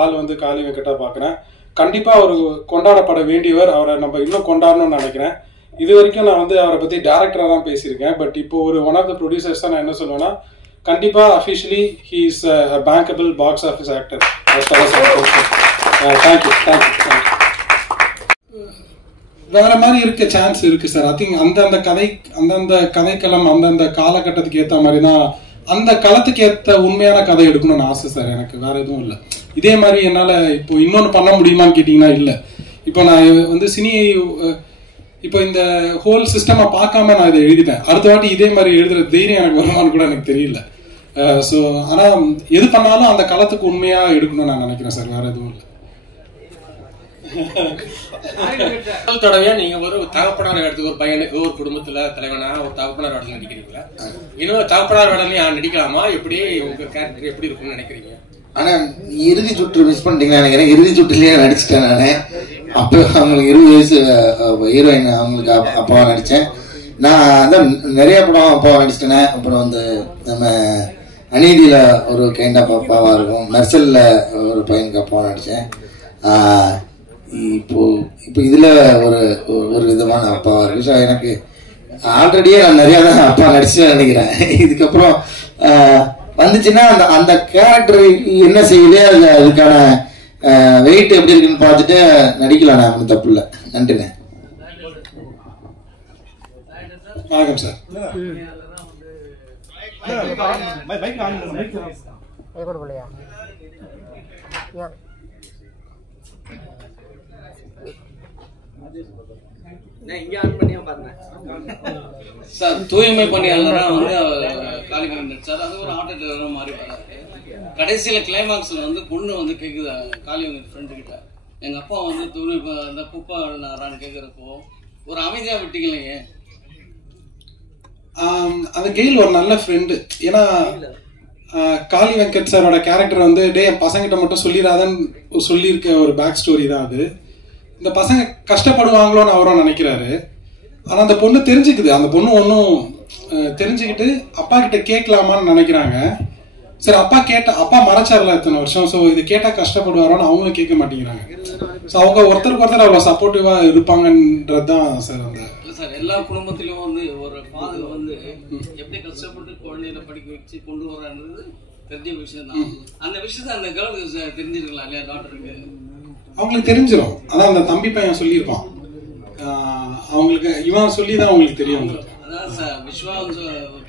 ஆள் வந்து காளி வெங்கட்டா பார்க்குறேன். கண்டிப்பா அவர் கொண்டாடப்பட வேண்டியவர். அவரை நம்ம இன்னும் கொண்டாடணும்னு நினைக்கிறேன். இது வரைக்கும் நான் வந்து அவரை பத்தி டைரக்டரா தான் பேசியிருக்கேன், பட் இப்போ ஒரு ஒன் ஆஃப் த ப்ரொடியூசர்ஸ் தான் நான் என்ன சொல்லுவேன்னா, கண்டிப்பா officially he is a bankable box office actor. Thank you. வேற மாதிரி இருக்க சான்ஸ் இருக்கு சார். ஐ திங்க் அந்தந்த கதைக்களம் அந்தந்த காலகட்டத்துக்கு ஏற்ற மாதிரி தான், அந்த களத்துக்கு ஏற்ற உண்மையான கதை எடுக்கணும்னு ஆசை சார். எனக்கு வேற எதுவும் இல்லை. இதே மாதிரி என்னால இப்போ இன்னொன்னு பண்ண முடியுமான்னு கேட்டீங்கன்னா இல்லை. இப்போ நான் வந்து இப்போ இந்த ஹோல் சிஸ்டமா பார்க்காம நான் இதை எழுதிட்டேன். அடுத்த வாட்டி இதே மாதிரி எழுதுற தைரியம் எனக்கு வருமானு கூட எனக்கு தெரியல. ஸோ ஆனா எது பண்ணாலும் அந்த களத்துக்கு உண்மையா எடுக்கணும்னு நான் நினைக்கிறேன் சார். வேற எதுவும் இல்லை. முதல் தடவையா நீங்க ஒரு தகப்பனார் இடத்துக்கு ஒரு பையனுக்கு ஒரு குடும்பத்துல தலைவனா ஒரு தகப்பனார் இடத்துல நடிக்கிறீங்களா? இன்னும் தகப்பனார் இடத்துல நடிக்கலாமா? எப்படி உங்க கேரக்டர் எப்படி இருக்கும்னு நினைக்கிறீங்க? ஆனா இறுதி சுற்று மிஸ் பண்ணிட்டீங்கன்னு நினைக்கிறேன். இறுதி சுற்றுலயே நடிச்சுட்டேன் நானு. அப்போ அவங்களுக்கு 20 வயசு ஹீரோயின், அவங்களுக்கு அப்பாவா நடிச்சேன். நான் அதான் நிறைய படம் அப்பாவா நடிச்சிட்டேன். அப்புறம் வந்து நம்ம அநீதியில ஒரு கைண்ட் ஆஃப் அப்பாவா இருக்கும், மெர்சல்ல ஒரு பையனுக்கு அப்பாவா நடிச்சேன். இப்போ இதுல ஒரு விதமான அப்பாவா இருக்கு. ஸோ எனக்கு ஆல்ரெடியே நான் நிறைய தான் அப்பா நடிச்சுன்னு நினைக்கிறேன். இதுக்கப்புறம் வந்துச்சுன்னா அந்த கேரக்டர் என்ன செய்யுது, அதுக்கான வெயிட் எப்படி இருக்குன்னு பார்த்துட்டு நடிக்கலாம். நான் ஒன்றும் தப்பு இல்லை. நன்றிண்ணே. வணக்கம் சார். சார் தூய்மை பணியாளரா வந்து காளி வெங்கட் சார், அது ஒரு ஆட்டோ மாதிரி வராது. கடைசியில கிளைமாக்ஸ்ல வந்து பொண்ணு வந்து கேக்குது காளி வெங்கட் ஃப்ரெண்டு கிட்ட, எங்க அப்பா வந்து இந்த குப்பை நாரான்னு கேக்குறப்போ ஒரு அமைதியா விட்டீங்களேங்க. அந்த கெயில் ஒரு நல்ல ஃப்ரெண்டு. ஏன்னா காளி வெங்கட் சாரோட கேரக்டர் வந்து என் பசங்கிட்ட மட்டும் சொல்லிடாதன்னு சொல்லியிருக்க ஒரு பேக் ஸ்டோரி தான் அது. இந்த பசங்க கஷ்டப்படுவாங்களோன்னு அவரும் நினைக்கிறாரு. ஆனா அந்த பொண்ணு தெரிஞ்சுக்குது. அந்த பொண்ணு ஒன்றும் தெரிஞ்சுக்கிட்டு அப்பா கிட்ட கேட்கலாமான்னு நினைக்கிறாங்க. சரி, அப்பா மறைச்சார்ல இத்தனை வருஷம், ஸோ இது கேட்டா கஷ்டப்படுவாரோன்னு அவங்களும் கேட்க மாட்டேங்கிறாங்க. ஸோ அவங்க ஒருத்தருக்கு ஒருத்தர் அவ்வளோ சப்போர்ட்டிவா இருப்பாங்கன்றது தான் சார். அந்த சார் எல்லா குடும்பத்திலும் வந்து ஒரு ஃபாதர் வந்து எப்படி கஷ்டப்பட்டு குழந்தைகளை படிக்க வச்சு கொண்டு வரான்றது தெரிஞ்ச விஷயம் தான். அந்த விஷயத்த அந்த கேர்ளுக்கு தெரிஞ்சிருக்கலாம் இல்லையா டாக்டருக்கு? அவங்களுக்கு தெரிஞ்சிடும். அதான் அந்த தம்பி பையன் சொல்லியிருப்பான். அவங்களுக்கு இவன் சொல்லிதான் அவங்களுக்கு தெரியும். அதான் சார் விஸ்வா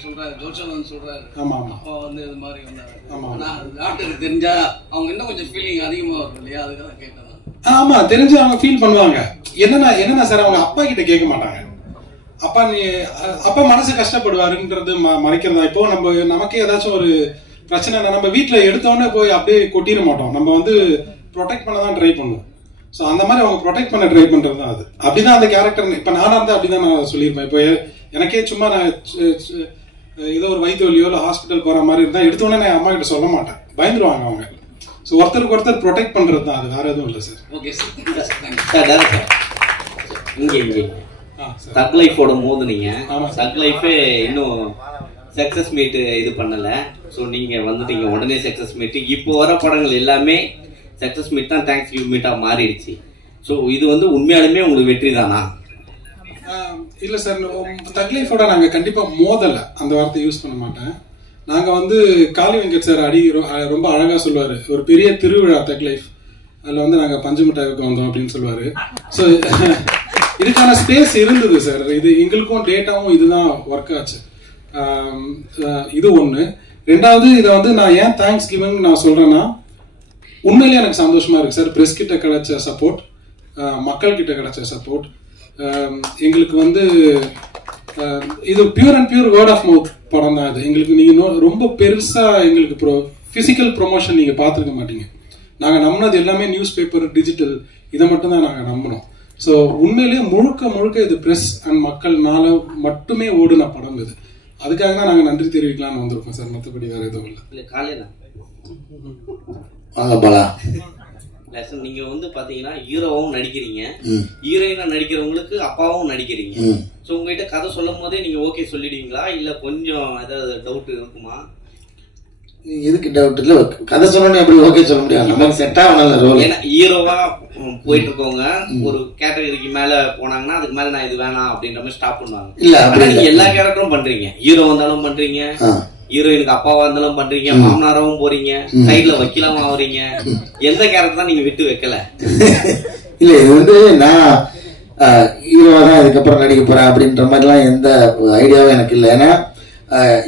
சொல்றாரு, ஜோசப் சொல்றாரு. ஆமா அப்பா வந்து இது மாதிரி வந்தாரு. டாக்டருக்கு தெரிஞ்சா அவங்க இன்னும் கொஞ்சம் ஃபீலிங் அதிகமா இருக்கும் இல்லையா? அதுக்காக கேட்டேன். ஆமா, தெரிஞ்சு அவங்க ஃபீல் பண்ணுவாங்க. என்னன்னா சார், அவங்க அப்பா கிட்ட கேட்க மாட்டாங்க. அப்பா மனசு கஷ்டப்படுவாருன்றது மறைக்கிறதா. இப்போ நமக்கே ஏதாச்சும் ஒரு பிரச்சனை, நம்ம வீட்டுல எடுத்தோடனே போய் அப்படியே கொட்டிட மாட்டோம். நம்ம வந்து ப்ரொடெக்ட் பண்ண தான் ட்ரை பண்ணுவோம். ஸோ அந்த மாதிரி அவங்க ப்ரொடெக்ட் பண்ண ட்ரை பண்றது தான் அது. அப்படிதான் அந்த கேரக்டர். இப்ப நானா இருந்தா அப்படிதான் நான் சொல்லியிருப்பேன். இப்போ எனக்கே சும்மா நான் ஏதோ ஒரு வயிற்று வலியோ இல்லை ஹாஸ்பிட்டல் போற மாதிரி இருந்தா எடுத்தோடனே நான் அம்மா கிட்ட சொல்ல மாட்டேன், பயந்துருவாங்க அவங்க. ஸோ ஒருத்தருக்கு ஒருத்தர் ப்ரொடெக்ட் பண்றது தான் அது, வேற எதுவும் இல்லை சார். Okay sir. இங்கே தக் லைஃபோட போது நீங்க தக் லைஃபே இன்னும் சக்சஸ் மீட் இது பண்ணல. ஸோ நீங்க வந்துட்டீங்க உடனே சக்சஸ் மீட். இப்போ வர படங்கள் எல்லாமே சக்சஸ் மீட் தான், தேங்க்ஸ் கிவ் மீட்டா மாறிடுச்சு. ஸோ இது வந்து உண்மையாலுமே உங்களுக்கு வெற்றி தானா? இல்ல சார், தக் லைஃபோட நாங்க கண்டிப்பா மோதல, அந்த வார்த்தை யூஸ் பண்ண மாட்டேன். நாங்க வந்து காளி வெங்கட் சார் ரொம்ப அழகா சொல்லுவாரு, ஒரு பெரிய திருவிழா தக் லைஃப், அதுல வந்து நாங்க பஞ்சு மிட்டாய்க்கு வந்தோம் அப்படின்னு சொல்லுவாரு. ஸோ இதுக்கான ஸ்பேஸ் இருந்தது சார். இது எங்களுக்கும் டேட்டாவும் இதுதான் ஒர்க் ஆச்சு. இது ஒண்ணு. ரெண்டாவது, இதை வந்து நான் ஏன் தேங்க்ஸ் கிவிங் நான் சொல்றேன்னா, உண்மையிலேயே எனக்கு சந்தோஷமா இருக்கு சார். பிரஸ் கிட்ட கிடைச்ச சப்போர்ட், மக்கள் கிட்ட கிடைச்ச சப்போர்ட், எங்களுக்கு வந்து இது pure and pure word of mouth படம் தான் இது. எங்களுக்கு நீங்க ரொம்ப பெருசா எங்களுக்கு பிசிக்கல் ப்ரொமோஷன் நீங்க பார்த்துருக்க மாட்டீங்க. நாங்கள் நம்பினது எல்லாமே நியூஸ் பேப்பர், டிஜிட்டல், இதை மட்டும் தான் நாங்கள் நம்பினோம். ஸோ உண்மையிலேயே முழுக்க இது ப்ரெஸ் அண்ட் மக்கள்னால மட்டுமே ஓடுன படம் இது. அதுக்காக தான் நாங்கள் நன்றி தெரிவிக்கலாம்னு வந்திருக்கோம் சார். மற்றபடி வேற எதுவும் இல்லை. காலையில நீங்க வந்து பாத்தீங்கன்னா ஹீரோவும் நடிக்கிறீங்க, ஹீரோயினா நடிக்கிறவங்களுக்கு அப்பாவும் நடிக்கிறீங்க. சோ உங்ககிட்ட கதை சொல்லும் போதே நீங்க ஓகே சொல்லிடுவீங்களா, இல்ல கொஞ்சம் ஏதாவது டவுட் இருக்குமா? எதுக்கு டவுட் இல்ல, கதை சொன்னோன்னு எப்படி ஓகே சொல்ல முடியாது, நமக்கு செட் ஆகணும் ரோல். ஏன்னா ஹீரோவா போயிட்டு இருக்கவங்க ஒரு கேட்டகரிக்கு மேல போனாங்கன்னா அதுக்கு மேல நான் இது வேணாம் அப்படின்ற மாதிரி ஸ்டாப் பண்ணுவாங்க. இல்ல நீங்க எல்லா கேரக்டரும் பண்றீங்க, ஹீரோ வந்தாலும் பண்றீங்க, ஹீரோயினுக்கு அப்பாவா இருந்தாலும் பண்றீங்க, மாமனாராவும் போறீங்க, சைட்ல வக்கீலாவும் ஆகுறீங்க. எந்த கேரக்டர் தான் நீங்க விட்டு வைக்கல? இல்ல இது வந்து நான் ஹீரோவா தான் இதுக்கப்புறம் நடிக்க போறேன் அப்படின்ற மாதிரிலாம் எந்த ஐடியாவும் எனக்கு இல்லை. ஏன்னா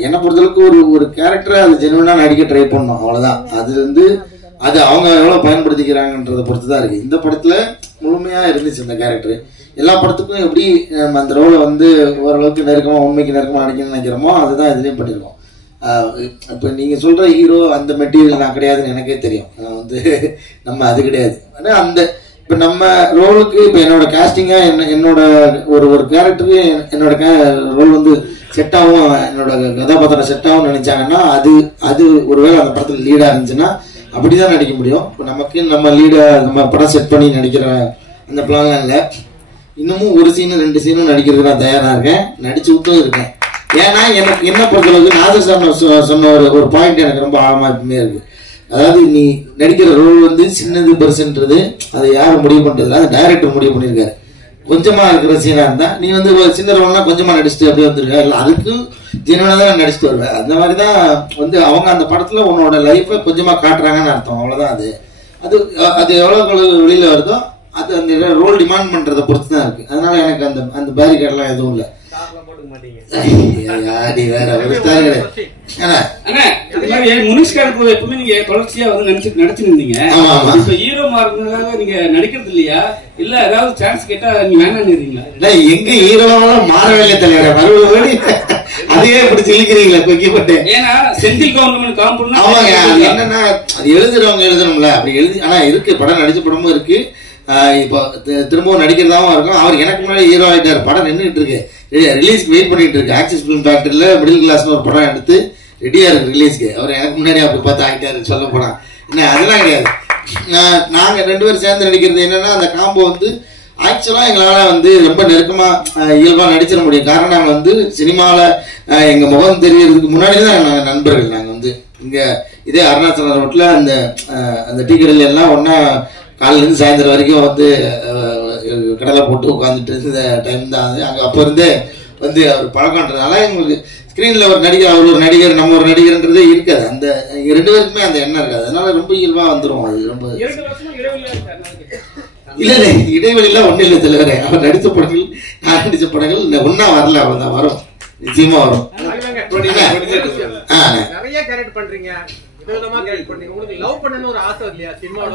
என்னை பொறுத்தளவுக்கு ஒரு கேரக்டரை அது ஜெனுவனா நடிக்க ட்ரை பண்ணணும், அவ்வளவுதான். அது வந்து அது அவங்க எவ்வளவு பயன்படுத்திக்கிறாங்கன்றத பொறுத்து தான் இருக்கு. இந்த படத்துல முழுமையா இருந்துச்சு இந்த கேரக்டர். எல்லா படத்துக்கும் எப்படி அந்த ரோலை வந்து ஓரளவுக்கு நெருக்கமா உண்மைக்கு நெருக்கமா நடிக்கணும்னு நினைக்கிறோமோ அதுதான் இதுலயும் பண்ணிருக்கோம். இப்ப நீங்க சொல்ற ஹீரோ அந்த மெட்டீரியல் நான் கிடையாதுன்னு எனக்கே தெரியும். வந்து நம்ம அது கிடையாது. ஆனா அந்த இப்ப நம்ம ரோலுக்கு இப்ப என்னோட காஸ்டிங்கா என்னோட ஒரு கேரக்டருக்கு என்னோட ரோல் வந்து செட் ஆகும், என்னோட கதாபாத்திரம் செட் ஆகும் நினைச்சாங்கன்னா அது ஒருவேளை அந்த படத்துல லீடா இருந்துச்சுன்னா அப்படிதான் நடிக்க முடியும். இப்ப நமக்கு நம்ம லீடா நம்ம படம் செட் பண்ணி நடிக்கிற அந்த பிளான்லாம் இல்லை. இன்னமும் ஒரு சீனு 2 சீனும் நடிக்கிறதுக்கு நான் தயாரா இருக்கேன், நடிச்சு விட்டும் இருக்கேன். ஏன்னா எனக்கு என்ன பொறுத்தளவுக்கு நாசர் சார் சொன்ன ஒரு பாயிண்ட் எனக்கு ரொம்ப ஆழமா எப்பவுமே இருக்கு. அதாவது நீ நடிக்கிற ரோல் வந்து சின்னது பெருசுன்றது அது யாரும் முடிவு பண்றது, அது டைரக்டர் முடிவு பண்ணிருக்காரு. கொஞ்சமா இருக்கிற சீனா இருந்தா நீ வந்து சின்ன ரோல்னா கொஞ்சமா நடிச்சுட்டு அப்படியே வந்துருக்க, இல்லை அதுக்கு ஜெனுவனா தான் நடிச்சுட்டு வருவேன். அந்த மாதிரிதான் வந்து அவங்க அந்த படத்துல உன்னோட லைஃபை கொஞ்சமா காட்டுறாங்கன்னு அர்த்தம், அவ்வளவுதான். அது எவ்வளவு வெளியில வருதோ அது அந்த ரோல் டிமாண்ட் பண்றதை பொறுத்து தான் இருக்கு. அதனால எனக்கு அந்த பேரிகேட்லாம் எதுவும் இல்லை. எப்பவுமே நீங்க தொடர்ச்சியா வந்து நடிச்சுட்டு இருந்தீங்க. இப்ப ஹீரோ மாறுறதுக்காக நீங்க நடிக்கிறது இல்லையா, இல்ல ஏதாவது சான்ஸ் கேட்டா நீங்க வேணாம்னீங்களா? எங்க ஹீரோவெல்லாம் மாறவே இல்லை தலைவர, மறுபடியும் அதே இப்படி இழுக்கிறீங்களா கொக்கிப்பட்டு? ஏன்னா செந்தில் கவர்மெண்ட் காம்பவுண்ட் ஆமாங்க, அது என்னன்னா அது எழுதுறவங்க எழுதணும்ல, அப்படி எழுதி. ஆனா இருக்கு படம் நடிச்ச படமும் இருக்கு, இப்போ திரும்பவும் நடிக்கிறதாவும் இருக்கும். அவர் எனக்கு முன்னாடி ஹீரோ ஆயிட்டாரு, படம் நின்றுட்டு இருக்கு, ரிலீஸ்க்கு வெயிட் பண்ணிட்டு இருக்கு. ஆக்சிஸ் பிலிம் ஃபேக்டரியில மிடில் கிளாஸ்னு ஒரு படம் எடுத்து ரெடியா இருக்கு ரிலீஸ்க்கு. அவர் எனக்கு முன்னாடி அப்படி பார்த்து ஆகிட்டாரு சொல்ல போனா. என்ன அதெல்லாம் கிடையாது. நாங்க 2 பேரும் சேர்ந்து நடிக்கிறது என்னன்னா அந்த காம்போ வந்து ஆக்சுவலா எங்களால வந்து ரொம்ப நெருக்கமா இயல்பா நடிச்சிட முடியும். காரணம் நாங்க வந்து சினிமாவில எங்க முகம் தெரியறதுக்கு முன்னாடி தான் நாங்க நண்பர்கள். நாங்க வந்து இங்க இதே அருணாச்சலம் ரோட்ல அந்த டீ கடையில எல்லாம் ஒன்னா காலையில இருந்து சாயந்தரம் வரைக்கும் வந்து கடலை போட்டு உட்காந்துட்டு இருந்த டைம் தான் அது. அங்க அப்ப இருந்தே வந்து அவர் பழக்கம்ன்றதுனால எங்களுக்கு ஸ்கிரீன்ல ஒரு நடிகர், அவர் ஒரு நடிகர், நம்ம ஒரு நடிகர்ன்றதே இருக்காது. அந்த 2 பேருக்குமே அந்த எண்ணம் இருக்காது. அதனால ரொம்ப இயல்பா வந்துரும். அது ரொம்ப இல்ல இடைவெளியெல்லாம் ஒண்ணு இல்லை தலைவரே. அவர் நடிச்ச படங்கள் நான் நடிச்ச படங்கள் ஒன்னா வரல, அவ்வளவுதான். வரும், நிச்சயமா வரும். நிறைய கேரக்டர் பண்றீங்க, விதவிதமா கேரக்டர் பண்றீங்க. உங்களுக்கு லவ் பண்ணனும் ஒரு ஆசை இல்லையா? சினிமாவோட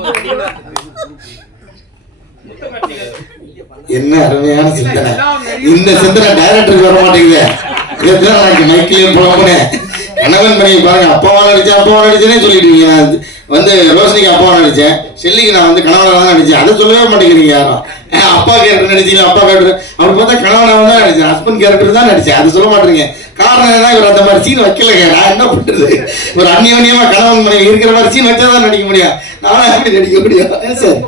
என்ன அருமையான சிந்தனை. இந்த சிந்தனை டைரக்டருக்கு வர மாட்டேங்குது. மைக்கிலையும் போனேன் கணவன் மனைவி பாருங்க, அப்பாவா நடிச்சேனே சொல்லிடுவீங்க. வந்து ரோஷினிக்கு அப்பாவா நடிச்சேன், ஷெல்லிக்கு நான் வந்து கணவனா தான் நடிச்சேன். அதை சொல்லவே மாட்டேங்கிறீங்க யாரும். அப்பா கேரக்டர் நடிச்சீங்க, அப்பா கேரக்டர் அப்படி பார்த்தா கணவனாக தான் நடிச்சேன், ஹஸ்பண்ட் கேரக்டர் தான் நடிச்சேன். அதை சொல்ல மாட்டேங்க. காரணம் என்ன, இவர் அந்த மாதிரி சீன் வைக்கலங்க. நான் என்ன பண்றது, ஒரு அந்நியோன்யமா கணவன் மனைவி இருக்கிற மாதிரி சீன் வச்சாதான் நடிக்க முடியும். நானும் எப்படி நடிக்க முடியும் சார்?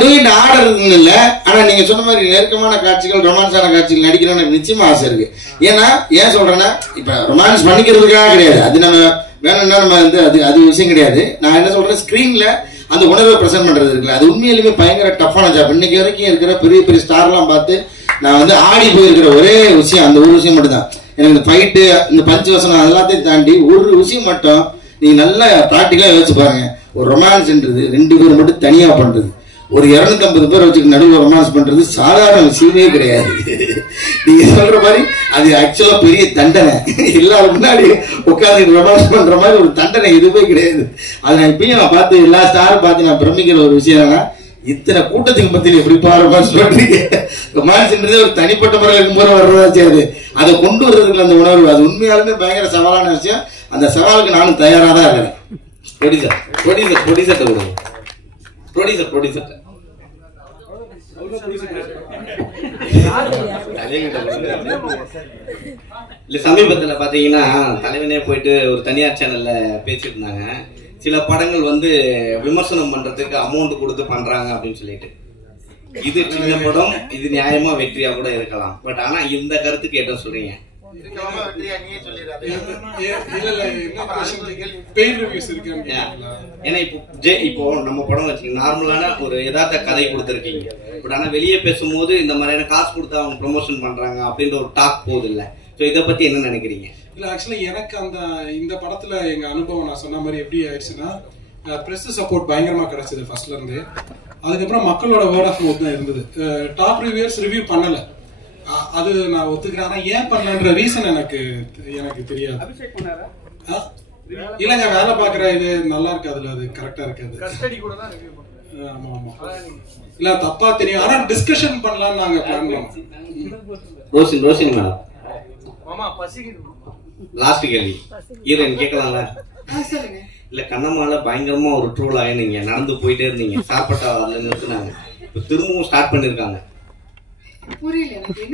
டூயிட் ஆர்டர் இல்ல. ஆனா நீங்க சொன்ன மாதிரி நெருக்கமான காட்சிகள், ரொமான்ஸான காட்சிகள் நடிக்கணும்னு எனக்கு நிச்சயமா ஆசை இருக்கு. ஏன்னா ஏன் சொல்றேன்னா, இப்ப ரொமான்ஸ் பண்ணிக்கிறதுக்காக கிடையாது, அது நம்ம வேணும்னா நம்ம வந்து அது விஷயம் கிடையாது. நான் என்ன சொல்றேன், ஸ்கிரீன்ல அந்த உணர்வை பிரசன்ட் பண்றது இருக்குல்ல, அது உண்மையிலுமே பயங்கர டஃப்பான ஜாப். இன்னைக்கு வரைக்கும் இருக்கிற பெரிய பெரிய ஸ்டார்லாம் பார்த்து நான் வந்து ஆடி போயிருக்கிற ஒரே விஷயம் அந்த ஒரு விஷயம் மட்டும் தான். எனக்கு இந்த ஃபைட்டு, இந்த பஞ்சு வசனம் அதெல்லாத்தையும் தாண்டி ஒரு விஷயம் மட்டும் நீங்க நல்லா பிராக்டிக்கலா யோசிச்சு பாருங்க. ஒரு ரொமான்ஸ்ன்றது 2 பேர் மட்டும் தனியா பண்றது, ஒரு 250 பேர் வச்சுக்கு நடுவில் ரொமான்ஸ் பண்றது சாதாரண விஷயமே கிடையாது. நீங்க சொல்ற மாதிரி அது ஆக்சுவலா பெரிய தண்டனை. எல்லாரும் முன்னாடி உட்காந்து ரொமான்ஸ் பண்ற மாதிரி ஒரு தண்டனை எதுவுமே கிடையாது. அது நான் இப்பயும் நான் பார்த்து எல்லா ஸ்டாரும் பார்த்து நான் பிரமிக்கிற ஒரு விஷயம் என்னன்னா, இத்தனை கூட்டத்துக்கு மத்தியில் எப்படிப்பா ரொமான்ஸ் பண்றீங்க? ரொமான்ஸ்ன்றதே ஒரு தனிப்பட்ட முறையில் இருக்கும்போது வர்றதாச்சு. அதை கொண்டு வர்றதுக்கு அந்த உணர்வு அது உண்மையாலுமே பயங்கர சவாலான விஷயம். அந்த சவாலுக்கு நானும் தயாரா தான் இருக்கிறேன். ப்ரொடியூசர்ட்ட கொடுங்க. ப்ரொடியூசர் இல்ல சமீபத்துல பாத்தீங்கன்னா தலைவனே போயிட்டு ஒரு தனியார் சேனல்ல பேசிட்டு இருந்தாங்க. சில படங்கள் வந்து விமர்சனம் பண்றதுக்கு அமௌண்ட் கொடுத்து பண்றாங்க அப்படின்னு சொல்லிட்டு. இது சின்ன படம், இது நியாயமா வெற்றியா கூட இருக்கலாம். பட் ஆனா இந்த கருத்துக்கு என்ன சொல்றீங்க? ஏன்னா இப்போ நம்ம படம் வச்சுக்க நார்மலான ஒரு யதார்த்த கதை கொடுத்துருக்கீங்க. பட் ஆனா வெளியே பேசும்போது இந்த மாதிரியான காசு கொடுத்து அவங்க ப்ரொமோஷன் பண்றாங்க அப்படின்ற ஒரு டாக் போகுது இல்ல. சோ இத பத்தி என்ன நினைக்கிறீங்க? இல்ல ஆக்சுவலி எனக்கு இந்த படத்துல எங்க அனுபவம் நான் சொன்ன மாதிரி எப்படி ஆயிடுச்சுன்னா, பிரஸ் சப்போர்ட் பயங்கரமா கிடைச்சது ஃபர்ஸ்ட்ல இருந்து. அதுக்கப்புறம் மக்களோட வேர்ட் ஆஃப் மவுத் தான் இருந்தது. டாப் ரிவ்யூவர்ஸ் ரிவ்யூ பண்ணல, அது நான் ஒத்துக்கிறேன். ஆனா ஏன் பண்ணலன்ற ரீசன் எனக்கு தெரியாது. இல்லங்க வேலை பாக்குற இது நல்லா இருக்காதுல, அது கரெக்டா இருக்காது. ஆமா ஆமா இல்ல தப்பா தெரியும். ஆனா டிஸ்கஷன் பண்ணலாம் நாங்க பிளான் பண்ணோம். ரோஷின் மேடம் லாஸ்ட் கேள்வி ஹீரோயின் கேட்கலாம்ல? இல்ல கண்ணம்மால பயங்கரமா ஒரு ட்ரோல் ஆயினீங்க, நடந்து போயிட்டே இருந்தீங்க, சாப்பிட்டா அதுல நிறுத்தினாங்க, இப்ப திரும்பவும் ஸ்டார்ட் பண்ணிருக்காங்க.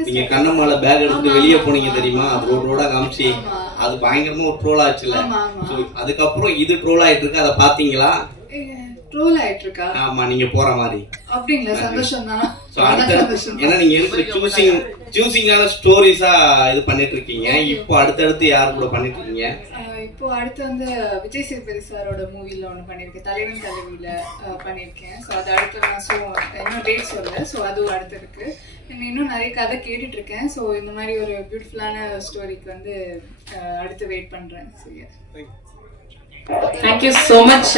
நீங்க கண்ணம்மால பேக் எடுத்து வெளியே போனீங்க தெரியுமா, அது ரோடா காமிச்சு அது பயங்கரமா ஒரு ட்ரோல் ஆச்சுல. அதுக்கப்புறம் இது ட்ரோல் ஆயிட்டு இருக்கு, அதை பாத்தீங்களா? ட்ரோல் ஆயிட்டு இருக்கா? ஆமா, நீங்க போற மாதிரி. அப்படிங்களா? சந்தோஷம் தான். ஏன்னா நீங்க எடுத்து சூசிங்கான ஸ்டோரிஸா இது பண்ணிட்டு இருக்கீங்க. இப்போ அடுத்தடுத்து யாரு கூட பண்ணிட்டு இருக்கீங்க? இப்போ அடுத்து வந்து விஜய் சேதுபதி சாரோட மூவில ஒண்ணு பண்ணிருக்கேன், தலைவன் தலைவியில பண்ணிருக்கேன். ஸோ அது அடுத்து நான் இன்னும் டேட் சொல்லல. ஸோ அதுவும் அடுத்து இருக்கு. இன்னும் நிறைய கதை கேட்டுட்டு இருக்கேன். ஸோ இந்த மாதிரி ஒரு பியூட்டிஃபுல்லான ஸ்டோரிக்கு வந்து அடுத்து வெயிட் பண்றேன். Thank you so much.